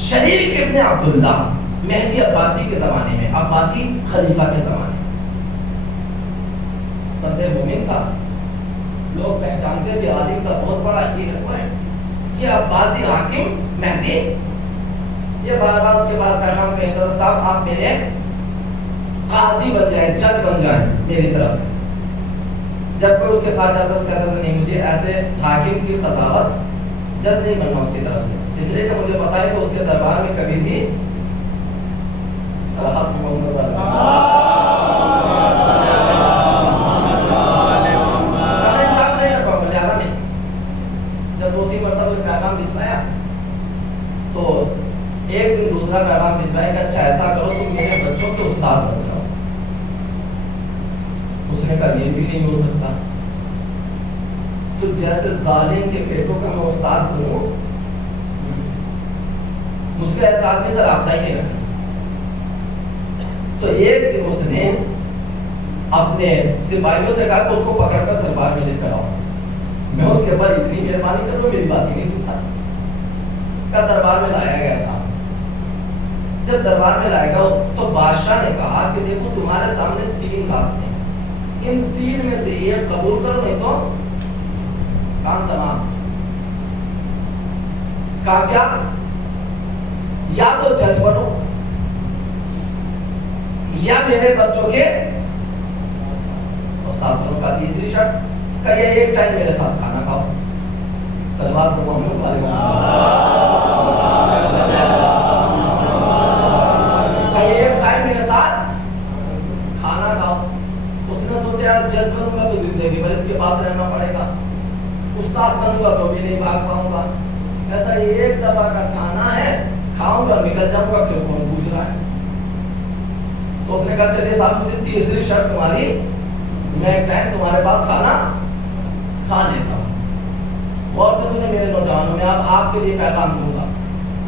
شریک ابن عبداللہ مہدی عباسی کے زمانے میں، عباسی خلیفہ کے زمانے میں بندے مومن تھا، لوگ پہچانتے تھے، عالم تھا، بہت بڑا یہ عباسی حاکم مہدی، یہ بار بار اس کے بعد پیغام بھیجتا تھا صاحب آپ میرے قاضی بن جائیں، جج بن جائیں میری طرف سے۔ جب کوئی اس کے پاس جاتا تو کہتا تھا نہیں مجھے ایسے حاکم کی قضاوت جج نہیں بننا اس کی طرف سے، اس لیے کہ مجھے پتا ہے کہ اس کے دربار میں کبھی بھی صلاحت محمد جب 2-3 مرتبہ سے پیغام بھجوایا تو ایک دن دوسرا پیغام بھجوایا کہ اچھا ایسا کرو تم میرے بچوں کے استاد بن جاؤ۔ اس نے کہا یہ بھی نہیں ہو سکتا، تو جیسے ظالم کے بیٹوں کا میں استاد بنوں، مجھ کو ایسے آدمی سے رابطہ ہی نہیں رکھنا۔ تو ایک دن اس نے اپنے سپاہیوں سے کہا کہ اس کو پکڑ کر دربار میں لے کر آؤ، میں اس کے اوپر اتنی مہربانی کر دوں میری بات ہی نہیں سنتا۔ کا دربار میں لایا گیا تھا، جب دربار میں لائے گا تو بادشاہ نے کہا کہ دیکھو تمہارے سامنے 3 راستے ہیں، ان 3 میں سے ایک قبول کرو نہیں تو کام تمام۔ کہا کیا؟ یا تو جج بنو یا میرے بچوں کے استاد بنو۔ کا تیسری شرط کہ یہ ایک ٹائم میرے ساتھ کھانا کھاؤ۔ صلوات محمد علیہ ایک ٹائم میرے ساتھ کھانا کھاؤ۔ اس نے سوچا یار جج بنوں گا تو زندگی بھر اس کے پاس رہنا پڑے گا، استاد بنوں گا تو بھی نہیں بھاگ پاؤں گا، ایسا ایک دفعہ کا کھانا ہے کھاؤں گا نکل جاؤں گا، کیوں کون پوچھ رہا ہے۔ تو اس نے کہا چلیے صاحب مجھے تیسری شرط تمہاری، میں ایک ٹائم تمہارے پاس کھانا کھا لیتا ہوں۔ غور سے سنیں میرے نوجوانوں، میں آپ کے لیے پیغام دوں گا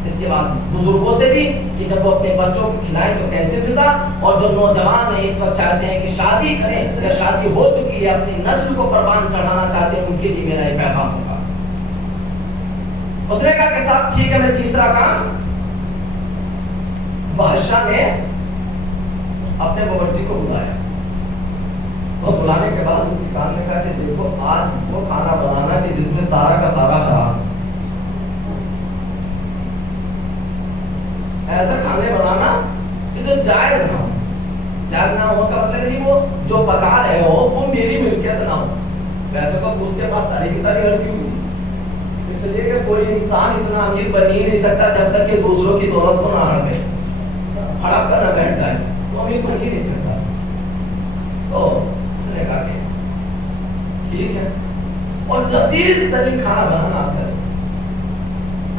اس کے بعد بزرگوں سے بھی کہ جب وہ اپنے بچوں کو کھلائیں تو کیسے ملتا، اور جو نوجوان ہیں اس وقت چاہتے ہیں کہ شادی کریں یا شادی ہو چکی ہے اپنی نسل کو پروان چڑھانا چاہتے ہیں، ان کے لیے میرا یہ پیغام ہوگا۔ اس نے کہا کہ صاحب ٹھیک ہے میں تیسرا کام۔ بادشاہ نے اپنے باورچی کو بلایا اور بلانے کے بعد اس کے کام نے کہا کہ دیکھو آج وہ کھانا بنانا کہ جس میں سارا کا سارا خراب، ایسا کھانے بنانا کہ جو جائز نہ ہو۔ جائز نہ ہو کا مطلب نہیں وہ جو پکا رہے ہو وہ میری ملکیت نہ ہو۔ ویسے تو اس کے پاس ساری کی ساری لڑکی ہوئی، اس لیے کہ کوئی انسان اتنا امیر بن ہی نہیں سکتا جب تک کہ دوسروں کی دولت کو نہ ہڑپے، ہڑپ کر نہ بیٹھ جائے، تو امیر بن ہی نہیں سکتا۔ تو اس نے کہا کہ ٹھیک ہے، اور لذیذ ترین کھانا بنانا چاہے۔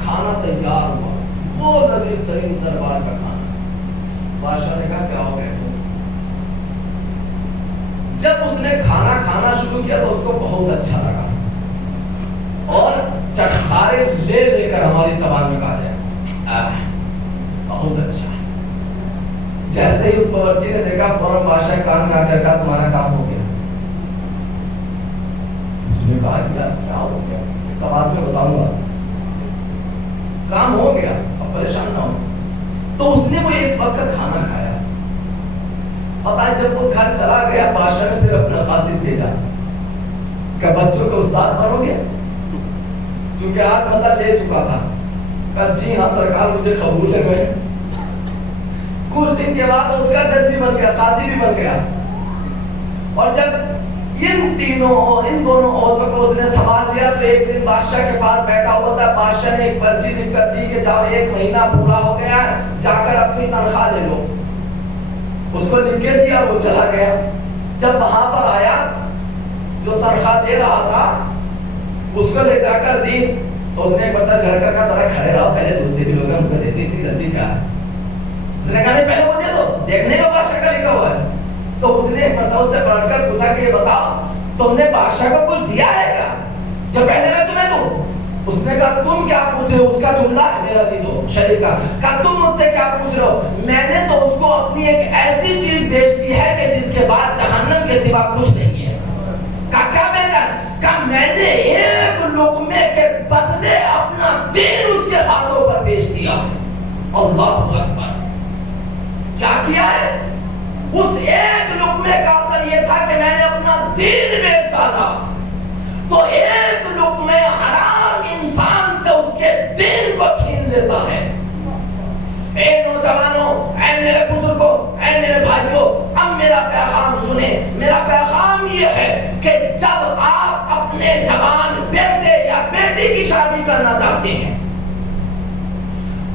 کھانا تیار ہوا، وہ لذیذ ترین دربار کا کھانا۔ بادشاہ نے کہا کیا ہو گیا؟ جب اس نے کھانا کھانا شروع کیا تو اس کو بہت اچھا لگا، اور چٹخارے لے لے کر ہماری زبان میں کہا جائے بہت اچھا۔ جیسے ہی اس باورچی نے دیکھا فوراً بادشاہ کان میں آ کر کہا تمہارا کام ہو گیا۔ اس نے کہا کیا ہو گیا؟ بعد میں بتاؤں گا، کام ہو گیا اب پریشان نہ ہو۔ تو اس نے وہ ایک وقت کا کھانا کھایا پتہ ہے جب وہ گھر چلا گیا بادشاہ نے پھر اپنا قاصد بھیجا کہ بچوں کو استاد بنو گے، چونکہ آج مطلب لے چکا تھا، کہا جی ہاں سرکار مجھے قبول ہے گئے۔ کچھ دن کے بعد اس کا جج بھی بن گیا، قاضی بھی بن گیا، اور جب ان دونوں عورتوں کو اس نے سنبھال لیا تو ایک دن بادشاہ کے پاس بیٹھا ہوا تھا، بادشاہ نے ایک پرچی لکھ کر دی کہ جب 1 مہینہ پورا ہو گیا جا کر اپنی تنخواہ لے لو۔ اس کو لکھ کے دیا، وہ چلا گیا۔ جب وہاں پر آیا جو تنخواہ دے رہا تھا اس کو لے جا کر دی تو اس نے ایک بندہ جھڑ کر کہا ذرا کھڑے رہو، پہلے دوسرے بھی لوگ ہم کو دیتی تھی، جلدی کیا ہے؟ اس نے کہا نہیں پہلے وہ دے دو، دیکھنے کا بادشاہ کا لکھا ہوا ہے۔ تو اس نے ایک مرتبہ سے پلٹ کر پوچھا کہ یہ بتاؤ تم نے بادشاہ کو کچھ دیا ہے کیا جو پہلے میں تمہیں دوں؟ اس نے کہا تم کیا پوچھ رہے ہو، اس کا جملہ ہے میرا بھی تو شریف کا، کہا تم مجھ سے کیا پوچھ رہے ہو، میں نے تو اس کو اپنی ایک ایسی چیز بیچ دی ہے کہ جس کے بعد جہنم کے سوا کچھ نہیں ہے۔ کہا کیا بیچا؟ کہا میں نے 1 لقمے کے بدلے اپنا دین اس کے ہاتھوں پر بیچ دیا۔ اللہ اکبر، کیا کیا ہے؟ اس 1 لقمے کا اثر یہ تھا کہ میں نے اپنا دین بیچ ڈالا۔ تو 1 لقمے حرام انسان سے اس کے دین کو چھین لیتا ہے۔ اے نوجوانوں، اے میرے بزرگوں، اے میرے بھائیوں، اب میرا پیغام سنیں۔ میرا پیغام یہ ہے کہ جب آپ اپنے جوان بیٹے یا بیٹی کی شادی کرنا چاہتے ہیں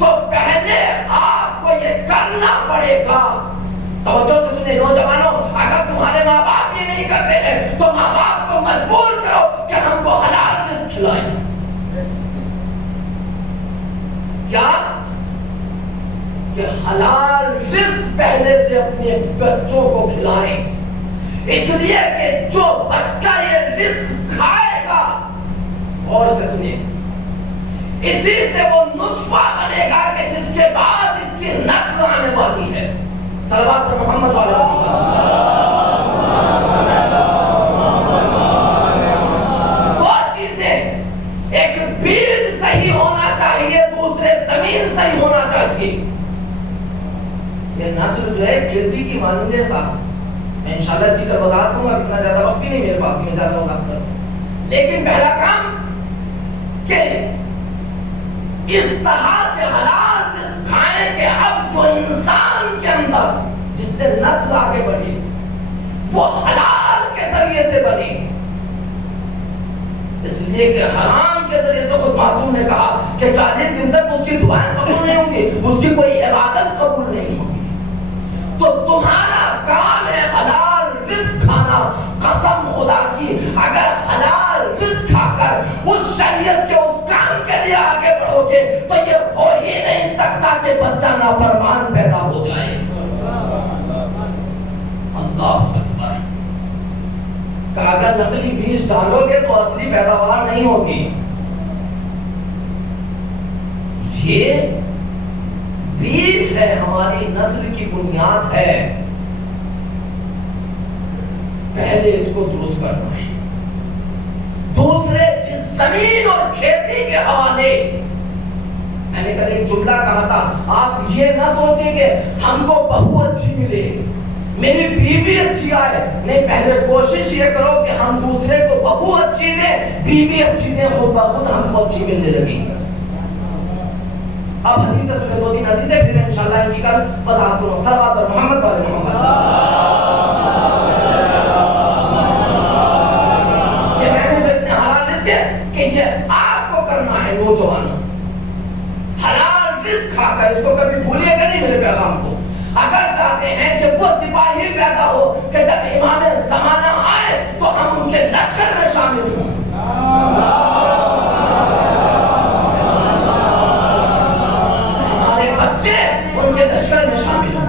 تو پہلے آپ کو یہ کرنا پڑے گا، توجہ سے سنیں نوجوانوں، اگر تمہارے ماں باپ یہ نہیں کرتے ہیں تو ماں باپ کو مجبور کرو کہ ہم کو حلال رزق کھلائیں۔ کیا کہ حلال رزق پہلے سے اپنے بچوں کو کھلائیں، اس لیے کہ جو بچہ یہ رزق کھائے گا، اور سے سنیے، اسی سے وہ نطفہ بنے گا کہ جس کے بعد اس کی نسل آنے والی ہے۔ صلوات پر محمد علیہ دو چیزیں، ایک بیج صحیح ہونا چاہیے، دوسرے زمین صحیح ہونا چاہیے۔ یہ نسل جو ہے کھیتی کی مانند ہے صاحب، میں انشاءاللہ اس کی کل وضاحت کروں گا، اتنا زیادہ وقت بھی نہیں میرے پاس میں زیادہ وضاحت کروں، لیکن پہلا کام کہ اس طرح سے حلال رزق کھائیں کہ اب جو انسان کے اندر جس سے نسل آگے بڑھے وہ حلال کے ذریعے سے بنے۔ اس لیے کہ حرام کے ذریعے سے خود معصوم نے کہا کہ 40 دن تک اس کی دعائیں قبول نہیں ہوں گی، اس کی کوئی عبادت قبول نہیں ہوگی۔ تو تمہارا کام ہے حلال رزق کھانا۔ قسم خدا کی، اگر حلال رزق کھا کر اس شریعت کے اس کام کے لیے آگے بڑھو گے تو یہ ہو ہی نہیں سکتا کہ بچہ نافرمان پیدا ہو جائے۔ اللہ اکبر، کہ اگر نقلی بیج ڈالو گے تو اصلی پیداوار نہیں ہوگی۔ یہ بیج ہے، ہماری نسل کی بنیاد ہے، پہلے اس کو درست کرنا ہے۔ دوسرے، جس زمین اور کھیتی کے حوالے میں نے کل ایک جملہ کہا تھا، آپ یہ نہ سوچیں کہ ہم کو بہو اچھی ملے، میری بیوی اچھی آئے، نہیں، پہلے کوشش یہ کرو کہ ہم دوسرے کو بہو اچھی دیں، بیوی اچھی دیں، خود بخود ہم کو اچھی ملنے لگی۔ اب حدیثیں سنیں، 2-3 حدیثیں، پھر میں انشاءاللہ ان کی کل وضاحت کروں۔ صلوات پر محمد والے محمد۔ کہ یہ آپ کو کرنا ہے نوجوانوں، حلال رزق کھا کر، اس کو کبھی بھولیے گا نہیں میرے پیغام کو۔ اگر چاہتے ہیں کہ وہ سپاہی پیدا ہو کہ جب امام زمانہ آئے تو ہم ان کے لشکر میں شامل ہوں، ہمارے بچے ان کے لشکر میں شامل ہوں۔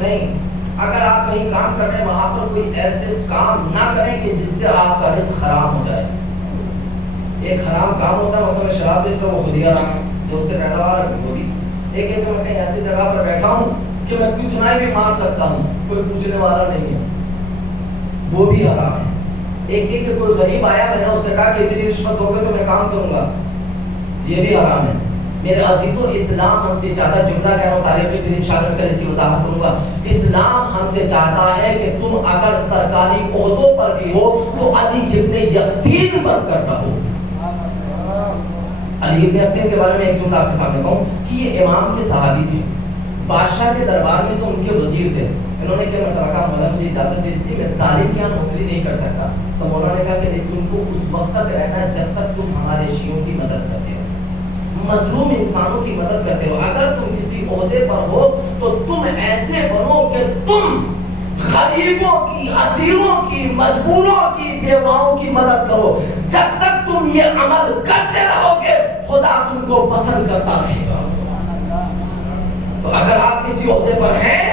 نہیں، اگر آپ کہیں کام کر رہے ہیں وہاں پر کوئی ایسے کام نہ کریں کہ جس سے آپ کا رزق حرام ہو جائے۔ ایک حرام کام ہوتا ہے، مثلا شراب بیچ رہا وہ خود ہی حرام، جو اس سے پیداوار ہوگی۔ ایک تو میں کہیں ایسی جگہ پر بیٹھا ہوں کہ میں کتنا بھی مار سکتا ہوں، کوئی پوچھنے والا نہیں ہے، وہ بھی حرام ہے۔ ایک کہ کوئی غریب آیا، میں نے اس سے کہا کہ اتنی رشوت دو گے تو میں کام کروں گا، یہ بھی حرام ہے۔ میرے عزیزوں، اسلام ہم سے چاہتا، جملہ کہہ رہا ہوں، تاریخ پھر انشاءاللہ میں اس کی وضاحت کروں گا، اسلام ہم سے چاہتا ہے کہ تم اگر سرکاری عہدوں پر بھی ہو تو علی ابن یقطین بن کر رہو۔ علی ابن یقطین کے بارے میں ایک جملہ آپ کے سامنے کہوں کہ یہ امام کے صحابی تھے، بادشاہ کے دربار میں تو ان کے وزیر تھے۔ انہوں نے کیا مرتبہ کہا، مولا مجھے اجازت دے دیجیے، میں ظالم کے یہاں نوکری نہیں کر سکتا۔ تو مولا نے کہا کہ تم کو اس وقت تک رہنا ہے جب تک تم ہمارے شیعوں کی مدد کرتے ہو، مظلوم انسانوں کی مدد کرتے ہو۔ اگر تم کسی عہدے پر ہو تو تم ایسے بنو کہ تم غریبوں کی، اسیروں کی، مجبوروں کی، بیواؤں کی مدد کرو۔ جب تک تم یہ عمل کرتے رہو گے خدا تم کو پسند کرتا رہے گا۔ تو اگر آپ کسی عہدے پر ہیں،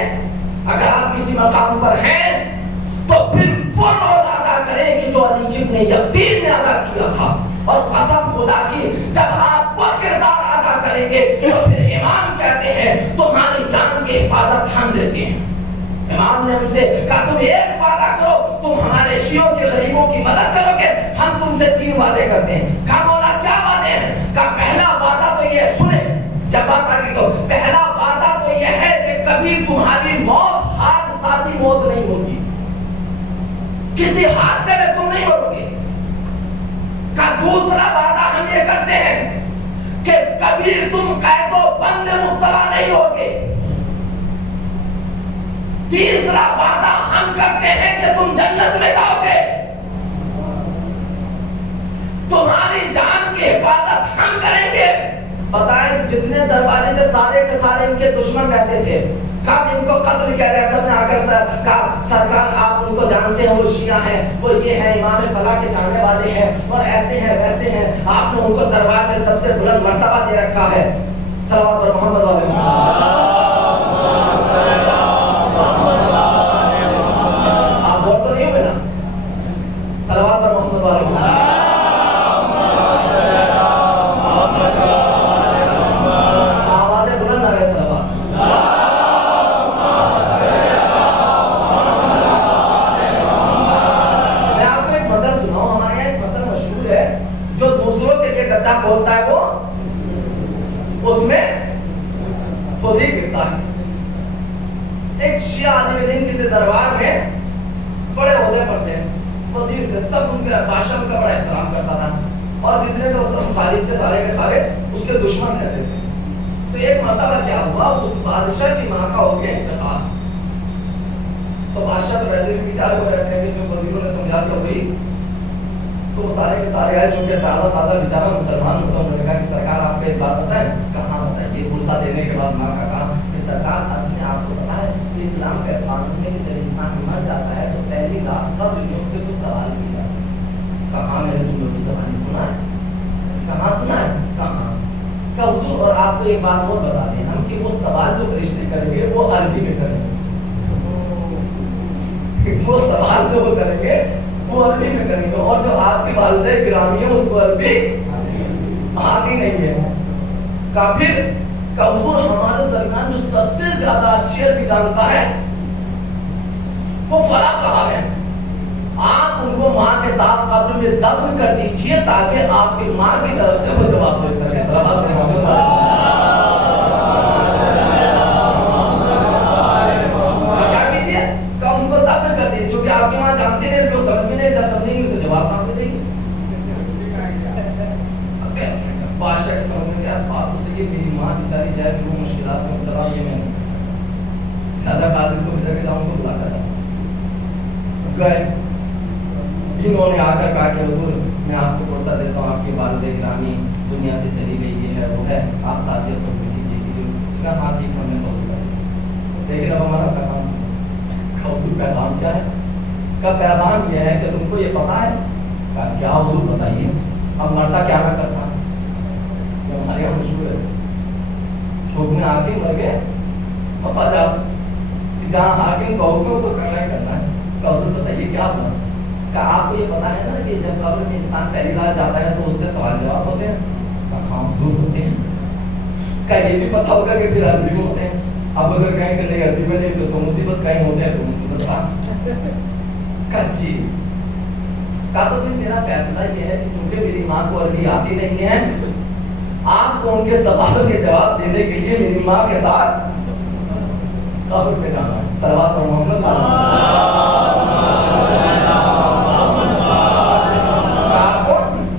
اگر آپ کسی مقام پر ہیں تو پھر وہ رول ادا کریں کہ جو علی ابن یقطین نے ادا کیا تھا، اور قسم خدا کی جب آپ وہ کردار ادا کریں گے تو پھر امام کہتے ہیں تمہاری جان کی حفاظت ہم دیتے ہیں۔ امام نے ان سے کہا تم ایک وعدہ کرو، تم ہمارے شیعوں کے غریبوں کی مدد کرو گے، ہم تم سے 3 وعدے کرتے ہیں۔ کہا مولا کیا وعدے ہیں؟ کہا پہلا وعدہ تو یہ سنے، جب بات آ گئی تو پہلا وعدہ تو یہ ہے کہ کبھی تمہاری موت حادثاتی موت نہیں ہوگی، کسی حادثے میں تم نہیں مرو گے۔ کا دوسرا وعدہ ہم یہ کرتے ہیں کہ کبھی تم قید و بند میں مبتلا نہیں ہوگے۔ تیسرا وعدہ ہم کرتے ہیں کہ تم جنت میں جاؤ گے، تمہاری جان کی حفاظت ہم کریں گے۔ بتائیں جتنے درباری تھے سارے کے سارے ان کے دشمن رہتے تھے، کب ان کو قتل کیا جائے، سب نے آ کر کہا سرکار آپ ان کو جانتے ہیں، وہ شیعہ ہیں، وہ یہ ہیں، امام فلاں کے جاننے والے ہیں، اور ایسے ہیں ویسے ہیں، آپ نے ان کو دربار میں سب سے بلند مرتبہ دے رکھا ہے۔ صلوات پر محمد علیہ آپ بول تو نہیں ہوئے نا، صلوات پر محمد علیہ بولتا ہے وہ اس میں خود ہی گرتا ہے۔ ایک شیعہ عالم دین کسی دربار میں بڑے عہدے پر تھے، وزیر تھے، سب ان کے بادشاہ کا بڑا احترام کرتا تھا، اور جتنے تو اس کا مخالف تھے سارے کے سارے اس کے دشمن رہتے تھے۔ تو ایک مرتبہ کیا ہوا، اس بادشاہ کی ماں کا ہو گیا انتقال۔ تو بادشاہ تو ویسے بھی بیچارے کو رہتے ہیں کہ جو وزیروں نے سمجھا دیا ہوئی، تو وہ سارے کے سارے آئے جو کہ تازہ بیچارہ مسلمان ہوتا، انہوں نے کہا کہ سرکار آپ کو ایک بات پتہ ہے؟ کہاں بتائیے؟ پرسہ دینے کے بعد ماں کا کہا کہ سرکار اصل میں آپ کو پتہ ہے کہ اسلام کا قانون ہے کہ جب انسان مر جاتا ہے تو پہلی رات قبر میں اس سے کچھ سوال کیا جاتا ہے۔ کہاں میں نے تم لوگوں کی زبانی سنا ہے؟ کہاں سنا ہے؟ کہاں؟ کہ حضور اور آپ کو ایک بات اور بتا دیں ہم کہ وہ سوال جو فرشتے کریں گے وہ عربی میں کریں گے، وہ سوال جو وہ کریں گے وہ عربی میں کریں گے، اور جو آپ کی والدہ گرامی ہیں ان کو عربی آتی نہیں ہے۔ کافر کا حضور ہمارے درمیان جو سب سے زیادہ اچھی عربی جانتا ہے وہ فلاں صاحب ہے، آپ ان کو ماں کے ساتھ قبر میں دفن کر دیجئے تاکہ آپ کی ماں کی طرف سے وہ جواب دے سکے۔ کیا کیجیے کہ ان کو دفن کر دیجیے، چونکہ آپ کی ماں جانتی نہیں، جو سمجھ میں نہیں، جب سمجھیں گے تو جواب کہاں سے دیں گے۔ بادشاہ کے سمجھ میں کیا بات ہو سکے، میری ماں بیچاری جائے کہ وہ مشکلات میں مبتلا، یہ میں نہیں کر سکتا۔ راجہ قاضی کو بھیجا کے جاؤں کو بلا کر گئے، انہوں نے آ کر کہا کہ حضور میں آپ کو پرسہ دیتا ہوں، آپ کی والدہ گرامی دنیا سے چلی گئی، یہ ہے وہ ہے، آپ تعزیت کو کیجیے کیجیے۔ اس کا ہاں ٹھیک ہم نے قبول کر لیا، لیکن اب ہمارا پیغام حضور پیغام کیا ہے؟ کا پیغام یہ ہے کہ تم کو یہ پتا ہے؟ کہا کیا حضور بتائیے۔ اب مرتا کیا نہ کرتا، ہمارے یہاں مشہور ہے، حکم حاکم مر گئے پپا جاؤ، جہاں حاکم کا حکم تو کرنا ہی کرنا ہے۔ کہا حضور بتائیے کیا ہوا؟ کہ آپ کو یہ پتا ہے نا کہ جب قبر میں انسان پہلی رات جاتا ہے تو اس سے سوال جواب ہوتے ہیں؟ ہاں حضور ہوتے ہیں۔ کہ یہ بھی پتا ہوگا کہ پھر عربی میں ہوتے ہیں؟ اب اگر کہیں کہ نہیں عربی میں نہیں تو مصیبت کہیں ہوتے ہیں تو مصیبت کچی کہا تو میرا فیصلہ یہ ہے کہ چونکہ میری ماں کو عربی آتی نہیں ہے، آپ کو ان کے سوالوں کے جواب دینے کے لیے میری ماں کے ساتھ قبر پہ جانا ہے۔ صلوات محمد آپ کو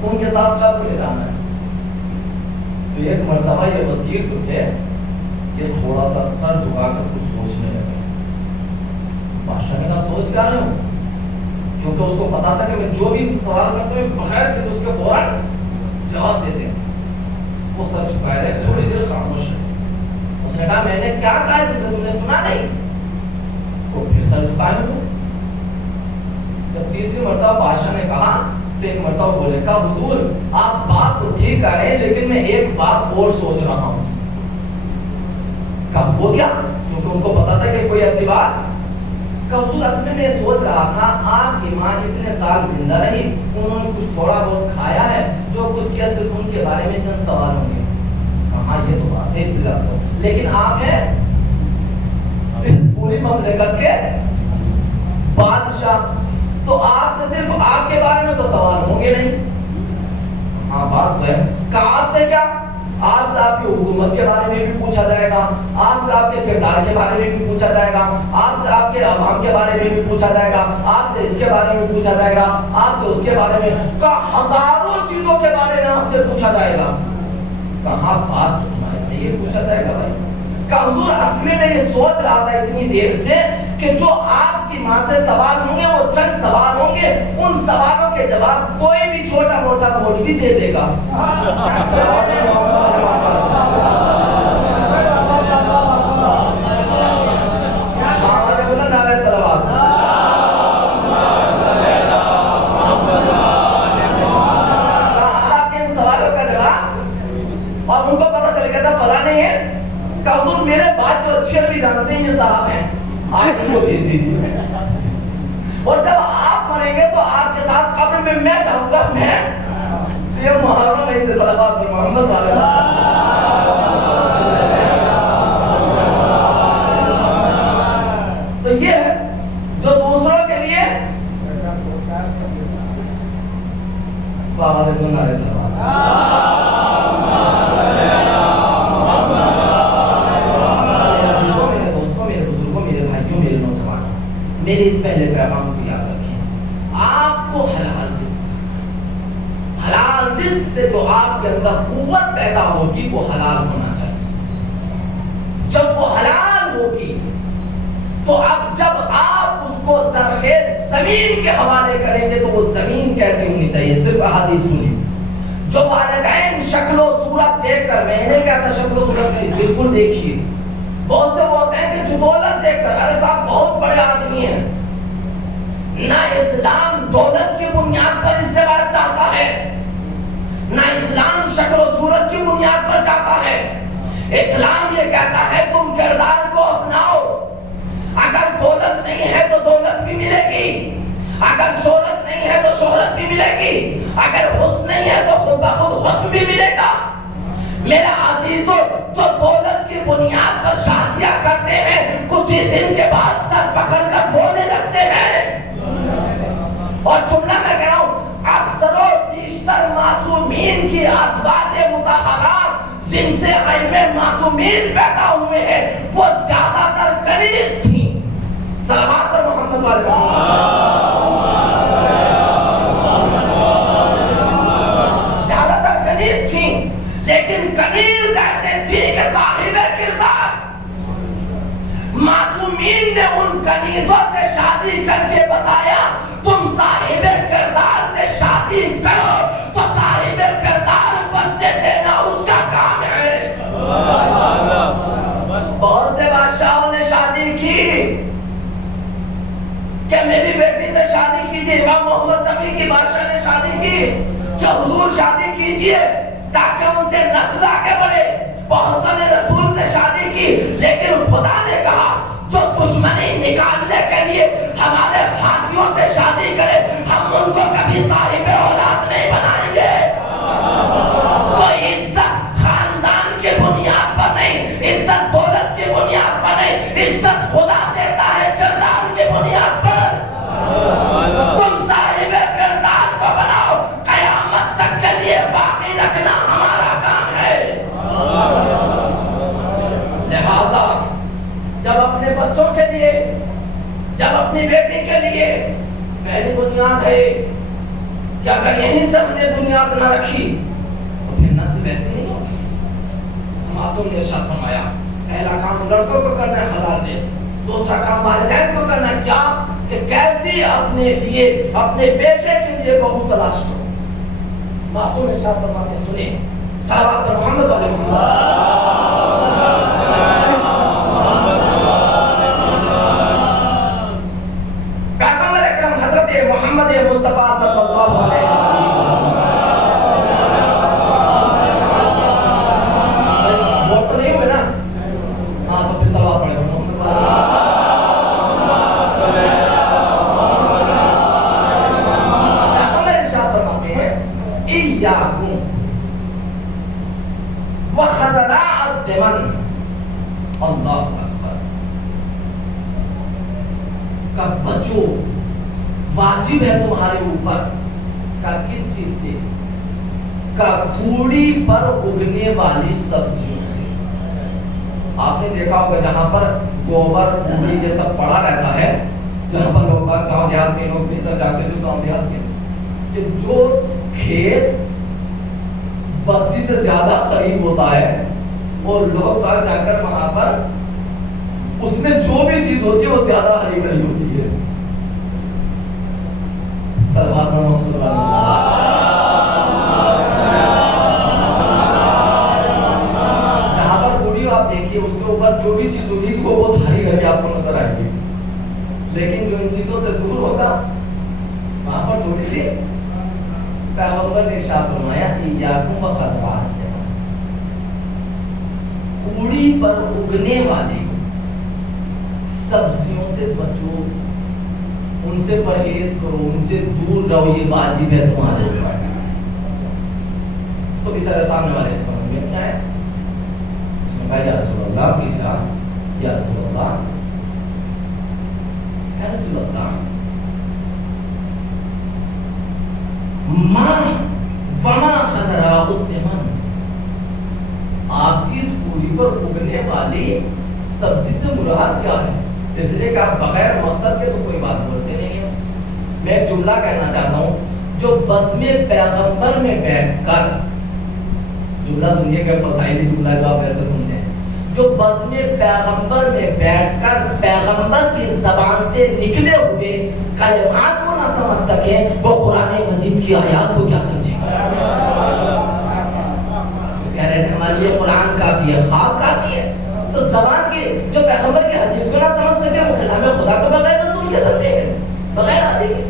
ان کے ساتھ قبر پہ جانا ہے۔ تو ایک مرتبہ یہ وزیر جو تھے یہ تھوڑا سا سر جھکا کر کچھ سوچنے لگے۔ بادشاہ نے کہا سوچ کیا رہے ہو؟ کیونکہ اس کو پتا تھا کہ میں جو بھی سوال کرتا ہوں بغیر کسی اس کے فوراً جواب دیتے ہیں۔ وہ سر جھکائے رہے، تھوڑی دیر خاموش رہے۔ اس نے کہا میں نے کیا کہا ہے تم نے سنا نہیں؟ وہ پھر سر جھکائے ہوئے۔ جب تیسری مرتبہ بادشاہ نے کہا تو ایک مرتبہ بولے کہا حضور آپ بات تو ٹھیک کہہ رہے ہیں لیکن میں ایک بات اور سوچ رہا ہوں۔ کہا وہ کیا؟ کیونکہ ان کو پتا تھا کہ کوئی ایسی بات کہ حضور اصل میں سوچ رہا تھا آپ کی ماں اتنے سال زندہ رہی، انہوں نے کچھ تھوڑا بہت کھایا ہے، جو کچھ کیا صرف ان کے بارے میں چند سوال ہوں گے۔ ہاں یہ تو بات ہے اس بات کو، لیکن آپ ہیں اس پوری مملکت کے بادشاہ، تو آپ سے صرف آپ کے بارے میں تو سوال ہوں گے نہیں۔ ہاں بات ہے کہ آپ سے کیا، آپ سے آپ کی حکومت کے بارے میں بھی پوچھا جائے گا، آپ سے آپ کے کردار کے بارے میں بھی پوچھا جائے گا، آپ سے آپ کے عوام کے بارے میں بھی پوچھا جائے گا، آپ سے اس کے بارے میں پوچھا جائے گا، آپ سے اس کے بارے میں، ہزاروں چیزوں کے بارے میں آپ سے پوچھا جائے گا۔ کہاں بات تو تمہارے سے یہ پوچھا جائے گا بھائی؟ کہ حضور اصل میں یہ سوچ رہا تھا اتنی دیر سے کہ جو آپ کی ماں سے سوال ہوں گے وہ چند سوال ہوں گے، ان سوالوں کے جواب کوئی بھی چھوٹا موٹا مولوی دے دے گا۔ اور ان کو پتا چل گیا تھا پتا نہیں ہے کہ حضور میرے بات جو اچھی عربی جانتے ہیں یہ صاحب ہیں، آپ ان کو بھیج دیجیے، اور جب آپ مریں گے تو آپ کے ساتھ قبر میں جاؤں گا میں۔ یہ محرم نہیں سے صلوات پر محمد والے تو یہ ہے جو دوسروں کے لیے بابا رضوان علیہ السلام میرے اس پہلے پیغام کو یاد رکھیں، آپ کو حلال رزق سے جو آپ کے اندر قوت پیدا ہوگی وہ حلال ہونا چاہیے۔ جب وہ حلال ہوگی تو اب جب آپ اس کو زرخیز زمین کے حوالے کریں گے تو وہ زمین کیسی ہونی چاہیے؟ صرف احادیث سنی۔ جو والدین شکل و صورت دیکھ کر، میں نہیں کہتا شکل و صورت بالکل دیکھیے، بہت سے وہ ہوتے ہیں کہ جو دولت دیکھ کر ارے صاحب بہت بڑے آدمی ہیں۔ نہ اسلام دولت کی بنیاد پر ازدواج چاہتا ہے، نہ اسلام شکل و صورت کی بنیاد پر چاہتا ہے۔ اسلام یہ کہتا ہے تم کردار کو اپناؤ، اگر دولت نہیں ہے تو دولت بھی ملے گی، اگر شہرت نہیں ہے تو شہرت بھی ملے گی، اگر حسن نہیں ہے تو خود بخود حسن بھی ملے گا۔ میرا عزیزو، جو دولت کی بنیاد پر شادیاں کرتے ہیں کچھ ہی دن کے بعد سر پکڑ کر رونے لگتے ہیں۔ اور جملہ میں کہہ رہا ہوں، اکثر و بیشتر معصومین کی ازواج مطہرات جن سے ائمہ معصومین پیدا ہوئے ہیں وہ زیادہ تر کنیز تھیں۔ صلوات پر محمد والے زیادہ تر کنیز تھیں، لیکن کنیز ایسے تھی کہ صاحب کردار۔ معصومین نے ان کنیزوں سے شادی کر کے بتایا تم صاحب کردار سے شادی کرو تو صاحب کردار بچے دینا اس کا کام ہے۔ بہت سے بادشاہوں نے شادی کی کہ میری بیٹی سے شادی کیجیے، امام محمد تقی کی بادشاہ نے شادی کی کہ حضور شادی کیجیے تاکہ ان سے نسل آگے بڑھے۔ بہت سے نے رسول سے شادی کی، لیکن خدا نے کہا جو دشمنی نکالنے کے لیے ہمارے ہاتھیوں سے شادی کرے ہم ان کو کبھی صاحب اولاد نہیں بنائیں گے۔ تو عزت خاندان کی بنیاد پر نہیں، عزت دولت کی بنیاد پر عزت خدا دیتا ہے کردار کی بنیاد پر. تم صاحب کردار کو بناؤ, قیامت تک کے لیے باقی رکھنا ہمارا کام ہے. لہذا جب اپنے بچوں کے لیے, جب اپنی بیٹی کے لیے پہلی بنیاد ہے کہ اگر یہیں سے ہم نے بنیاد نہ رکھی تو پھر نسل ویسی نہیں ہوگی. معصوم نے ارشاد فرمایا پہلا کام لڑکوں کو کرنا ہے حلال رزق, دوسرا کام والدین کو کرنا ہے کیا کہ کیسی اپنے لیے اپنے بیٹے کے لیے بہو تلاش کرو. معصوم نے ارشاد فرماتے ہیں سنیں صلوات محمد علیہ پیغمبر اکرم حضرت محمد مصطفیٰ صلی اللہ علیہ وسلم وقت نہیں ہوئے نا, ہاں تو پھر صلوات پڑھے پیغمبر ارشاد فرماتے ہیں ایاکم وخزراء الدمن. اللہ اکبر. کا بچو واجب ہے تمہارے اوپر کا کس چیز سے, کا کوڑی پر اگنے والی سبزیوں سے. آپ نے دیکھا ہوگا جہاں پر گوبر کوڑی یہ سب پڑا رہتا ہے, جہاں پر لوگ گاؤں دیہات کے لوگ بھیتر جاتے ہیں, جو گاؤں دیہات کے جو کھیت بستی سے زیادہ قریب ہوتا ہے اور لوگ باہر جا کر وہاں پر اس میں جو بھی چیز ہوتی ہے وہ زیادہ ہری بھری ہوتی ہے. صلوات محمد جہاں پر کوڑی آپ دیکھیے اس کے اوپر جو بھی چیز ہوگی وہ بہت ہری بھری آپ کو نظر آئے گی, لیکن جو ان چیزوں سے دور ہوگا وہاں پر تھوڑی سی. پیغمبر نے ارشاد فرمایا ایاکم وخزراء الدمن, کوڑی پر اگنے والی سبزیوں سے بچو, ان سے پرہیز کرو, ان سے دور رہو, یہ واجب ہے تمہارے اوپر. تو بیچارے سامنے والے کے سمجھ میں نہیں آئے, اس نے کہا یا رسول اللہ, یا رسول اللہ, یا رسول اللہ, ماں وما خزراء الدمن, آپ کی اس کوڑی پر اگنے والی سبزی سے مراد کیا ہے؟ اس لیے کہ آپ بغیر مقصد کے تو کوئی بات بولتے نہیں ہو. میں ایک جملہ کہنا چاہتا ہوں, جو بزم پیغمبر میں بیٹھ کر, جملہ سنیے کہ فضائلی جملہ ہے جو آپ ایسے سنتے ہیں, جو بزم پیغمبر میں بیٹھ کر پیغمبر کی زبان سے نکلے ہوئے کلمات کو نہ سمجھ سکے وہ قرآن مجید کی آیات کو کیا سمجھے گا. کہہ رہے تھے ہمارے لیے قرآن کافی ہے, خواب کافی ہے, تو زبان کی جو پیغمبر کی حدیث کو نہ سمجھ سکے وہ کلام خدا کو بغیر رسول کے سمجھیں گے, بغیر حدیث کے.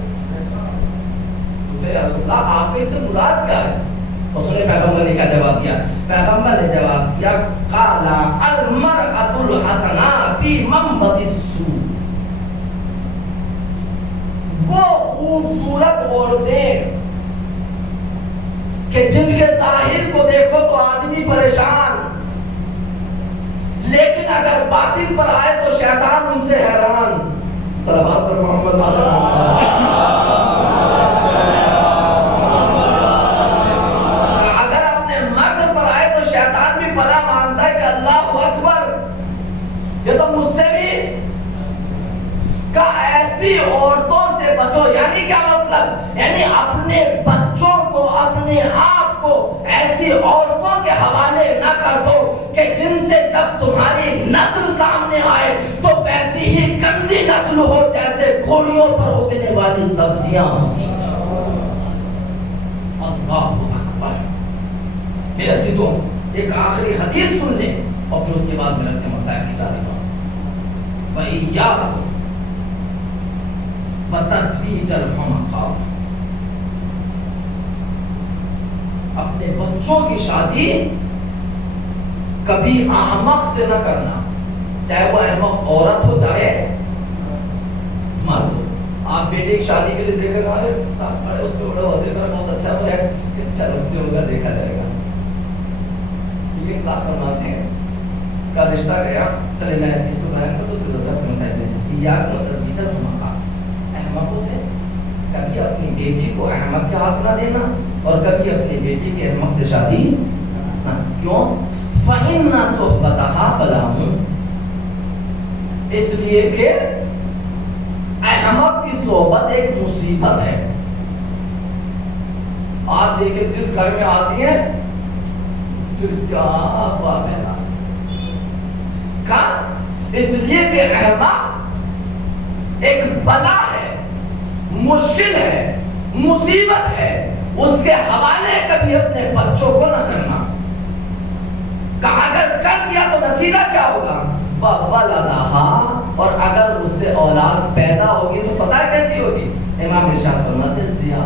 یا رسول اللہ آپ کے اس سے مراد کیا ہے؟ اس نے پیغمبر نے کیا جواب دیا؟ پیغمبر نے جواب دیا قال المرأة الحسناء فی منبت السوء, وہ خوبصورت عورتیں کہ جن کے ظاہر کو دیکھو تو آدمی پریشان, لیکن اگر باطن پر آئے تو شیطان ان سے حیران. صلوات پر محمد اگر اپنے مکر پر آئے تو شیطان بھی پناہ مانتا ہے کہ اللہ اکبر, یہ تو مجھ سے بھی کہ ایسی عورتوں سے بچو. یعنی کیا مطلب؟ یعنی اپنے بچوں کو, اپنے آپ کو ایسی عورتوں کے حوالے نہ کر دو کہ جن سے جب تمہاری نسل سامنے آئے تو ویسی ہی گندی نسل ہو جیسے گھوڑیوں پر اگنے والی سبزیاں ہوتی ہیں. اللہ اکبر. میرے عزیزوں ایک آخری حدیث سن لیں اور پھر اس کے بعد میں اپنے مسائل کی جانب آؤں. وَإِيَّاكُمْ وَتَزْوِيجَ الْحُمَقَاءِ, اپنے بچوں کی شادی کبھی احمق سے نہ کرنا, چاہے وہ احمق عورت ہو چاہے مرد ہو. آپ بیٹے کی شادی کے لیے دیکھے گا اس پہ بڑا ہوتے ہیں بہت اچھا ہو ہے کہ اچھا لگتے ہوگا دیکھا جائے گا, یہ صاف فرماتے ہیں کا رشتہ گیا، چلے میں اس کو بیان کر دوں تو تک مسائل یا کو تثبیت المقا احمقوں سے کبھی اپنی بیٹی کو احمق کے ہاتھ نہ دینا اور کبھی اپنی بیٹی کے احمق سے شادی کیوں؟ فَإِنَّ صُحْبَتَهَا بَلَاءٌ، اس لیے کہ احمق کی صحبت ایک مصیبت ہے۔ آپ دیکھیں جس گھر میں آتی ہیں پھر کیا بابیلا کا، اس لیے کہ احمق ایک بلا ہے، مشکل ہے، مصیبت ہے، اس کے حوالے کبھی اپنے بچوں کو نہ کرنا۔ اگر کر دیا تو نتیجہ کیا ہوگا؟ وَوَلَدَهَا، اور اگر اس سے اولاد پیدا ہوگی تو پتہ کیسی ہوگی؟ امام ارشاد فرماتے ہیں ضیاء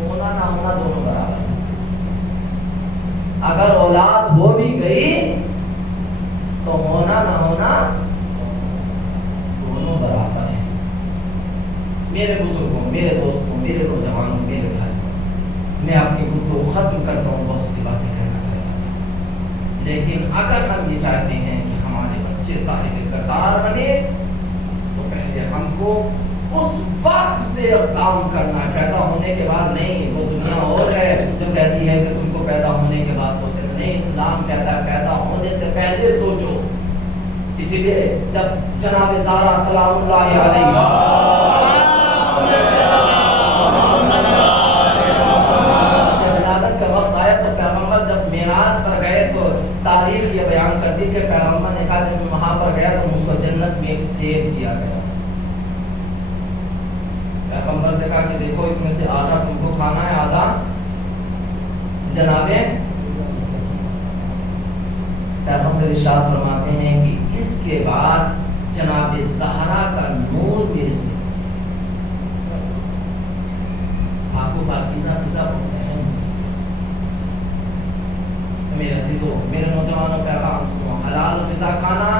ہونا نہ ہونا دونوں برابر ہیں۔ اگر اولاد ہو بھی گئی تو ہونا نہ ہونا دونوں برابر ہیں۔ میرے بزرگوں، میرے دوستوں، میرے نوجوانوں، میرے بھائیوں، میں اپنی گفتگو ختم کرتا ہوں، بہت سی باتیں کہنا چاہتا ہوں، لیکن اگر ہم یہ چاہتے ہیں کہ ہمارے بچے صاحب کردار بنے تو پہلے ہم کو اس وقت سے کام کرنا ہے، پیدا ہونے کے بعد نہیں۔ وہ دنیا اور ہے جو کہتی ہے کہ تم کو پیدا ہونے کے بعد سوچے، نہیں، اسلام کہتا ہے پیدا ہونے سے پہلے سوچو۔ اسی لیے جب جناب زہرا سلام اللہ علیہ ولادت کا وقت آیا تو پیغمبر جب معراج پر گئے تو تاریخ یہ بیان کرتی کہ پیغمبر نے کہا جب میں وہاں پر گیا تو مجھ کو جنت میں ایک سیب دیا گیا۔ پیغمبر سے کہا کہ دیکھو اس میں سے آدھا تم کو کھانا ہے، آدھا جناب پیغمبر ارشاد فرماتے ہیں کہ اس کے بعد جناب زہرا کا نور میرے سے آپ کو پاکیزہ فضا بولتے ہیں۔ میرے عزیزو، میرے نوجوانوں، پیغام سنو، حلال غذا کھانا،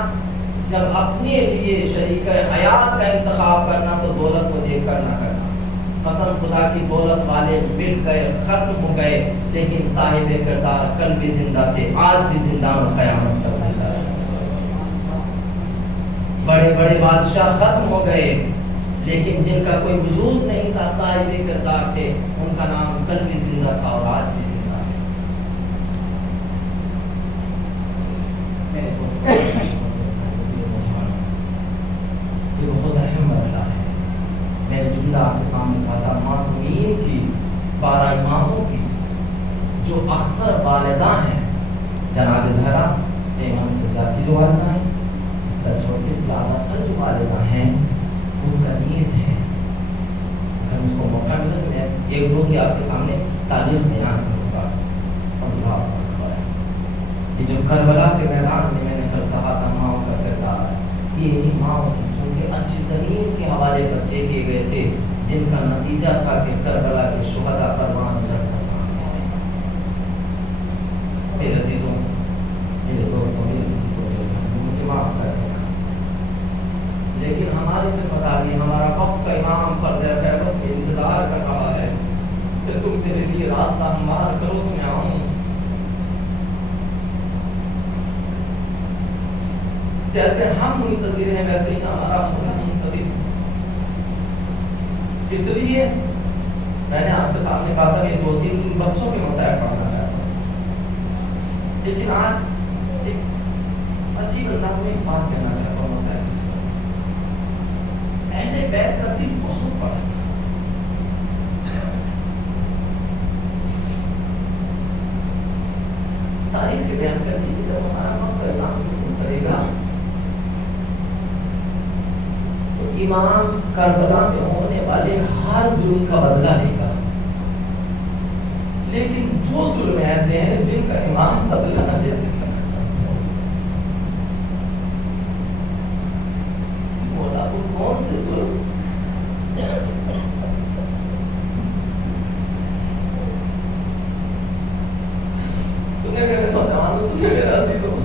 جب اپنے لیے شریک حیات کا انتخاب کرنا تو دولت کو دیکھ کر نہ کرنا۔ قسم خدا کی دولت والے مٹ گئے، ختم ہو گئے، لیکن صاحب کردار کل بھی زندہ تھے، آج بھی زندہ اور قیامت تک زندہ رہے۔ بڑے بڑے بادشاہ ختم ہو گئے، لیکن جن کا کوئی وجود نہیں تھا صاحب کردار تھے، ان کا نام کل بھی زندہ تھا اور آج بھی زندہ ہے۔ میرے دوستوں، یہ بہت اہم مرحلہ ہے۔ میں نے جملہ آپ کے سامنے کہا تھا، معصومین کی، 12 اماموں کی جو اکثر والدہ ہیں، جناب زہرا امام سجاد کی جو والدہ ہیں، اس کا چھوٹے زیادہ تر جو والدہ ہیں وہ کنیز ہیں۔ اگر اس کو موقع ملا تو میں ایک دو کی آپ کے سامنے تعلیم بیان کروں گا۔ اللہ اکبر ہے۔ یہ جو کربلا کے میدان میں نے کل کہا تھا ماؤں کا کردار، یہ انہی ماؤں کے اچھی زمین کے حوالے بچے کیے گئے تھے، جن کا نتیجہ تھا کہ کربلا کے شہداء پروان چڑھنا سامنے آئے۔ میرے عزیزوں، میرے دوستوں، میرے بزرگوں، میرے بھائیوں، مجھے معاف کر دینا، لیکن ہماری سے بتا دی، ہمارا وقت کا امام فرض خیبت کے انتظار کر رہا ہے کہ تم میرے لیے راستہ ہموار کرو تو میں آؤں۔ جیسے ہم منتظر ہیں ویسے ہی ہمارا منتظر ہے۔ اس لیے میں نے آپ کے سامنے کہا تھا کہ 2-3 بچوں کے مسائل پڑھنا چاہتا ہوں، لیکن آج ایک عجیب انداز میں ایک بات کہنا چاہتا ہوں۔ مسائل اہل بیت کا دل بہت بڑا تھا۔ تاریخ کے بیان کرتی ہے جب ہمارا موقع اعلان کرے گا تو امام کربلا میں ہونے والے ہر ظلم کا بدلہ لے گا، لیکن 2 ظلم ایسے ہیں جن کا امام بدلہ نہ لے سکتا۔ کون سے ظلم؟ سنے میرے نوجوانوں، سنے میرے عزیزوں،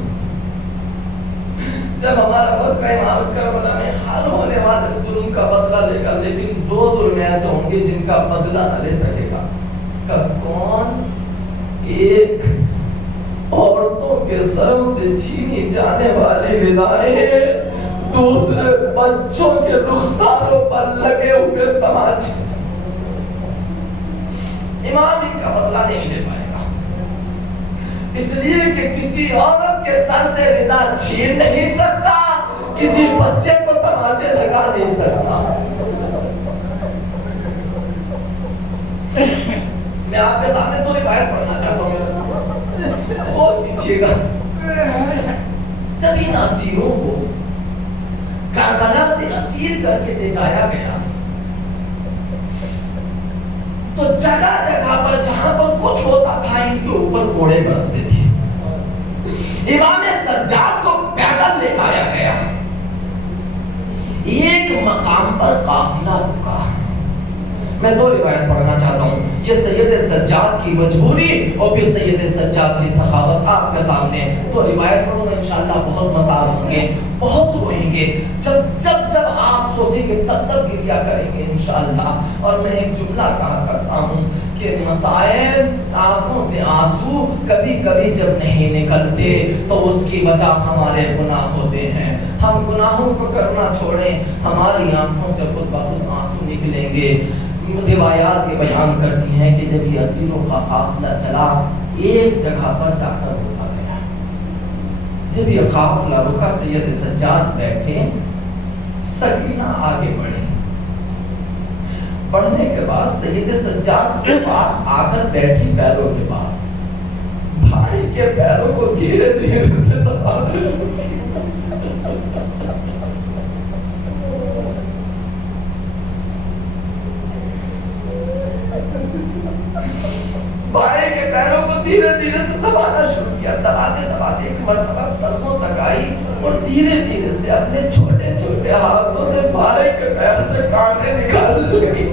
جب ہمارا وقت کا امام کربلا میں حل ہونے والے ظلم کا بدلہ لے گا، لیکن 2 ظلم ایسے ہوں گے جن کا بدلہ نہ لے سکے گا۔ کب کون؟ ایک عورتوں کے سروں سے چھینی جانے والی ندائیں، دوسرے بچوں کے رخساروں پر لگے ہوئے تماچے۔ امام ان کا بدلہ نہیں لے پائے گا، اس لیے کہ کسی عورت کے سر سے ردا چھین نہیں سکتا، کسی بچے کو تماچے لگا نہیں سکتا۔ میں آپ کے سامنے تو روایت پڑھنا چاہتا ہوں، کھول دیجیے گا۔ جب ان اسیروں کو کربلا سے اسیر کر کے لے جایا گیا تو جگہ جگہ پر جہاں پر کچھ ہوتا تھا ان کے اوپر کوڑے برستے تھے۔ امام سجاد کو پیدل لے جایا گیا، ایک مقام پر قافلہ رکا۔ میں دو روایت پڑھنا چاہتا ہوں، یہ سید سجاد کی مجبوری اور پھر سید سجاد کی سخاوت۔ آپ کے سامنے تو روایت پڑھوں گا، انشاءاللہ بہت مسائل ہوں گے، بہت روئیں گے، جب آپ سوچیں گے تب گریا کریں گے انشاءاللہ۔ اور میں ایک جملہ کہا کرتا ہوں کہ مسائل آنکھوں سے آنسو کبھی کبھی جب نہیں نکلتے تو اس کی وجہ ہمارے گناہ ہوتے ہیں۔ ہم گناہوں کو کرنا چھوڑیں، ہماری آنکھوں سے خود بخود آنسو نکلیں گے۔ روایات کے بیان کرتی ہیں کہ جب یہ اسیروں کا قافلہ چلا، ایک جگہ پر جا کر رکا گیا۔ جب یہ قافلہ رکا، سید سجاد بیٹھے، سکینہ آگے بڑھے۔ بڑھنے کے بعد سید سجاد کے پاس آ کر بیٹھی پیروں کے پاس، بھائی کے پیروں کو دھیرے دھیرے دبانے بھائی کے پیروں کو دھیرے دھیرے سے دبانا شروع کیا۔ دباتے دباتے ایک مرتبہ قدموں تک آئی اور دھیرے دھیرے سے اپنے چھوٹے چھوٹے ہاتھوں سے بھائی کے پیر سے کانٹے نکالنے لگی۔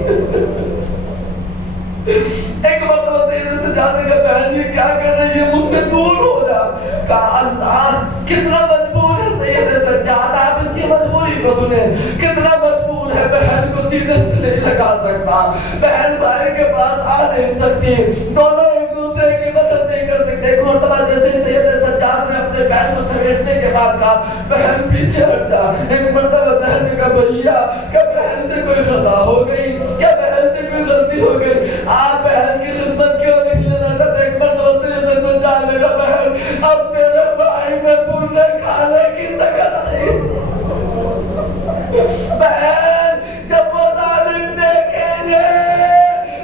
ایک مرتبہ سید سجاد نے کہا بہن یہ کیا کر رہی ہے، مجھ سے دور ہو جا۔ کہا اللہ کتنا مجبور ہے سید سجاد، آپ اس کی مجبوری کو سنیں، کتنا مجبور ہے، بہن کو سینے سے نہیں لگا سکتا، بہن بھائی کے پاس آ نہیں سکتی، دونوں ایک دوسرے کی مدد نہیں کر سکتے۔ ایک مرتبہ جیسے سید سجاد نے اپنے بہن کو سمیٹنے کے بعد کہا بہن پیچھے ہٹ جا۔ ایک مرتبہ بہن نے کہا بھیا کیا بہن سے کوئی خطا ہو گئی، کیا بہن سے کوئی غلطی ہو گئی، آپ بہن کی خدمت کیوں نہیں لینا چاہتے۔ ایک مرتبہ سید سجاد نے کہا بہن اب تیرے بھائی میں پورنے کھانے کی سکت نہیں۔ بہن جب وہ ظالم دیکھیں گے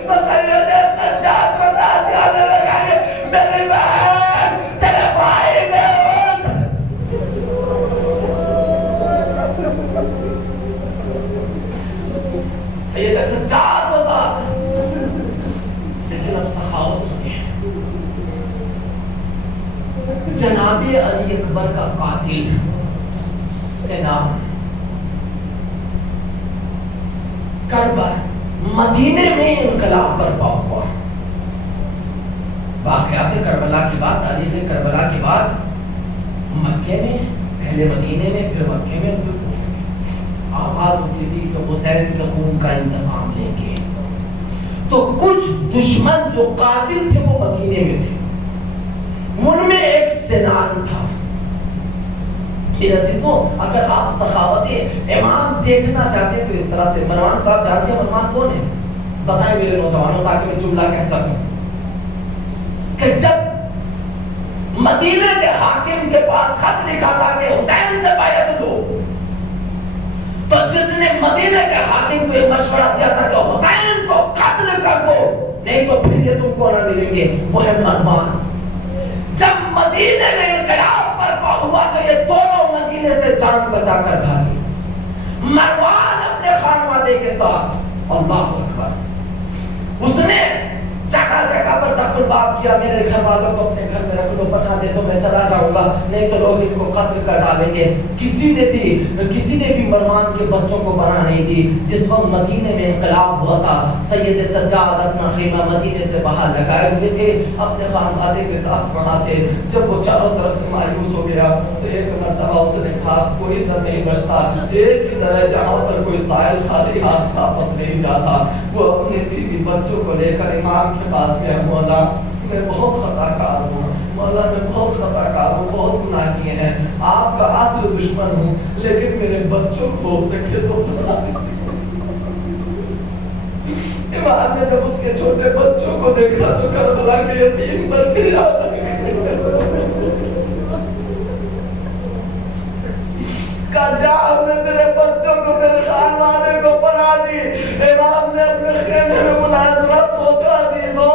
تو سید سجاد کو تازیانے لگائیں گے، میری بہن تیرے بھائی میں سید سجاد کو ذات۔ لیکن اب سخاوت سنیے، جناب علی اکبر کا قاتل سناب مدینے میں انقلاب برپا ہوا۔ واقعات کربلا کی بات، تاریخ کربلا کی بات مکے میں، پہلے مدینے میں، پھر مکے میں، پھر آواز اٹھی تھی کہ حسین کے خون کا انتقام لیں گے۔ تو کچھ دشمن جو قاتل تھے وہ مدینے میں تھے، ان میں ایک سنان تھا۔ میرے عزیزوں اگر آپ سخاوت امام دیکھنا چاہتے ہیں تو اس طرح سے، مروان کو آپ جانتے ہیں مروان کون ہے؟ بتائیں میرے نوجوانوں تاکہ میں جملہ کہہ سکوں کہ جب مدینے کے حاکم کے پاس خط لکھا تھا کہ حسین سے بیعت لو، تو جس نے مدینے کے حاکم کو یہ مشورہ دیا تھا کہ حسین کو قتل کر دو نہیں تو پھر یہ تم کو نہ ملیں گے، وہ ہے مروان۔ جب مدینے میں انقلاب برپا ہوا تو یہ دونوں مدینے سے جان بچا کر بھاگے۔ مروان اپنے خانوادے کے ساتھ، اللہ اکبر، اس نے جگہ جگہ پر دخل باب کیا، میرے گھر والوں کو اپنے گھر میں رکھ لو، پناہ دے دو، میں چلا جاؤں گا نہیں تو لوگ ان کو قتل کر ڈالیں گے۔ کسی نے بھی مروان کے بچوں کو پناہ نہیں دی۔ جس وقت مدینے میں انقلاب ہوا تھا، سید سجاد اپنا خیمہ مدینے سے باہر لگائے ہوئے تھے، اپنے خانوادے کے ساتھ وہاں تھے۔ جب وہ چاروں طرف سے مایوس ہو گیا تو ایک مرتبہ اس نے کہا کوئی در نہیں بچتا، ایک ہی در ہے جہاں پر کوئی سائل خالی ہاتھ واپس نہیں جاتا۔ وہ اپنے بیوی بچوں کو لے کر امام کے پاس گیا، مولا میں بہت خطا کار ہوں، مولا میں بہت خطا کار ہوں، بہت گناہ کیے ہیں، آپ کا اصل دشمن ہوں، لیکن میرے بچوں کو سکے تو امام نے جب اس کے چھوٹے بچوں کو دیکھا تو کربلا کے یتیم بچے یاد آ گئے، کہا جا ہم نے تیرے بچوں کو تیرے خانوانے کو پڑھا دی۔ امام نے اپنے خیمے میں بلایا، ذرا سوچو عزیزو،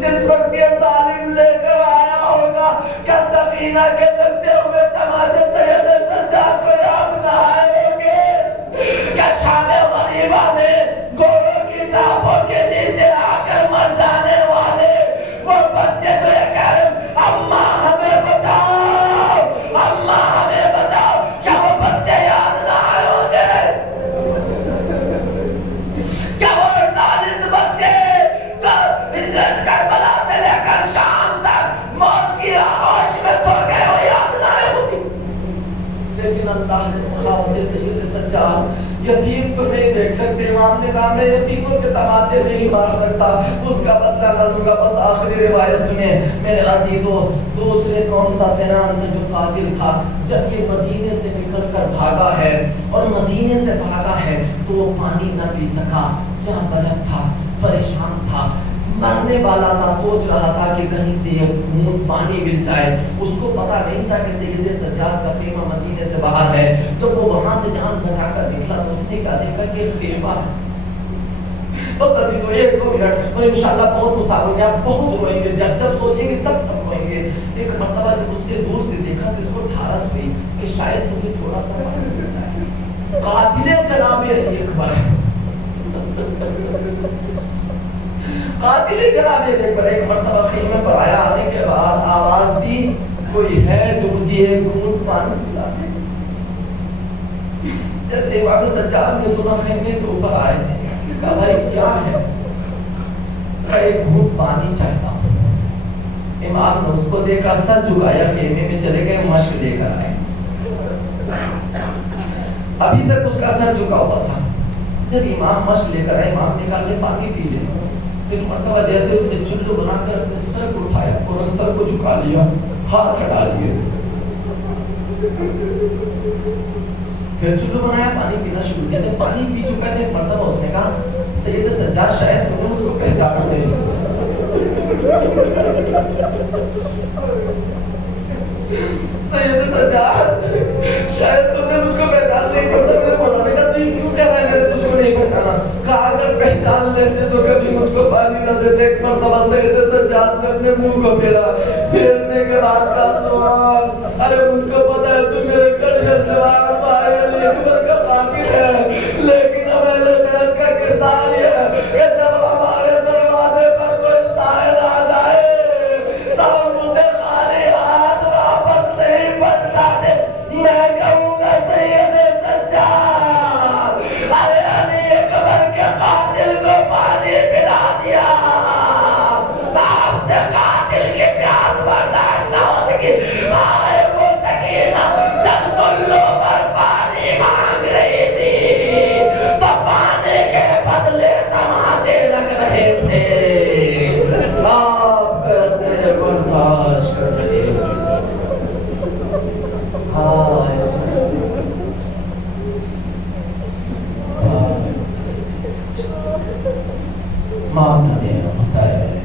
جس وقت یہ ظالم لے کر آیا ہوگا کیا سکینہ کے لگتے ہوئے تماچے سید سجاد کو یاد نہ آئے ہوگے؟ کیا شام غریبہ میں گھوڑوں کی ٹاپوں کے نیچے آ کر مر جانے والے وہ بچے جو یہ کہہ رہے اماں ہمیں بچاؤ، اماں ہمیں بچاؤ، کیا وہ بچے یاد نہ آئے ہوں گے؟ کیا وہ 48 بچے جو کربلا سے لے کر شام تک موت کی آغوش میں سو گئے وہ یاد نہ آئے ہوں گے؟ لیکن اللہ نے سخاوت سید سجاد، یتیم کو نہیں دیکھ سکتے، امام نے کہا میں یتیموں کے تماچے نہیں مار سکتا، اس کا بدلہ نہ لوں گا۔ بس آخری روایت سنیں میرے عزیزو، دوسرے قوم کا سینان تھا جو قاتل تھا، جب یہ مدینے سے نکل کر بھاگا ہے اور مدینے سے بھاگا ہے تو وہ پانی نہ پی سکا، جہاں بلد تھا، پریشان تھا، مرنے والا تھا، سوچ رہا تھا کہ کہیں سے یہ خون پانی مل جائے، اس کو پتا نہیں تھا کہ سید سجاد کا خیمہ مدینے سے باہر ہے۔ جب وہ وہاں سے جان بچا کر نکلا تو اس نے کہا دیکھا کہ خیمہ ہے۔ بس عزیزو 1-2 منٹ اور انشاءاللہ بہت مسافر ہیں، آپ بہت روئیں گے، جب سوچیں گے تب روئیں گے۔ ایک مرتبہ جب اس نے دور سے دیکھا تو اس کو ٹھارس ہوئی کہ شاید مجھے تھوڑا سا پانی مل جائے۔ قاتل جناب علی اکبر ہے، قاتل جناب علی اکبر ایک مرتبہ خیمے پر آیا، آنے کے بعد آواز دی کوئی ہے جو مجھے ایک گھونٹ پانی پلا دے۔ جیسے امام سجاد نے سنا خیمے کے اوپر آئے، کہا بھائی کیا ہے؟ کہا ایک گھونٹ پانی چاہتا ہوں۔ امام نے اس کو دیکھا، سر جھکایا، خیمے میں چلے گئے، مشک لے کر آئے۔ ابھی تک اس کا سر جھکا ہوا تھا، جب امام مشک لے کر آئے، امام نے کہا لے پانی پی لے۔ پھر مرتبہ جیسے اس نے چلو بنا کر اپنے سر کو اٹھایا، فوراً سر کو جھکا لیا، ہاتھ ہٹا لیے، پھر چلو بنایا، پانی پینا شروع کیا۔ جب پانی پی چکا تھا ایک مرتبہ اس نے کہا سید سجاد شاید تم نے مجھ کو پہچانا نہیں۔ سید سجاد شاید تم نے مجھ کو پہچان نہیں کرتا، میرے مولانا کہا تو یہ کیوں کہہ رہا ہے میں نے تجھ کو نہیں پہچانا؟ کہا اگر پہچان لیتے تو کبھی مجھ کو پانی نہ دیتے۔ ایک مرتبہ سید سجاد نے اپنے منہ کو پھیرا، پھیرنے کے بعد کا سوال، ارے مجھ کو پتا ہے تو میرے کڑگر دیوار بھائی علی اکبر کا قاتل ہے، لیکن اہل بیت کا کردار یہ ہے کہ جب ہمارے دروازے پر کوئی سائل آ جائے تو ہم اسے خالی ہاتھ واپس نہیں پلٹاتے۔ میں کہوں گا سید سجاد ارے علی اکبر کے قاتل کو پانی پلا دیا، آپ سے قاتل کی پیاس برداشت نہ ہو سکی، آئے وہ سکینہ جب چلو پر پانی مانگ رہی تھی تو پانی کے بدلے تماچے لگ رہے تھے، آپ کیسے برداشت کر رہے ہیں؟ معاف نہ دینا مسائل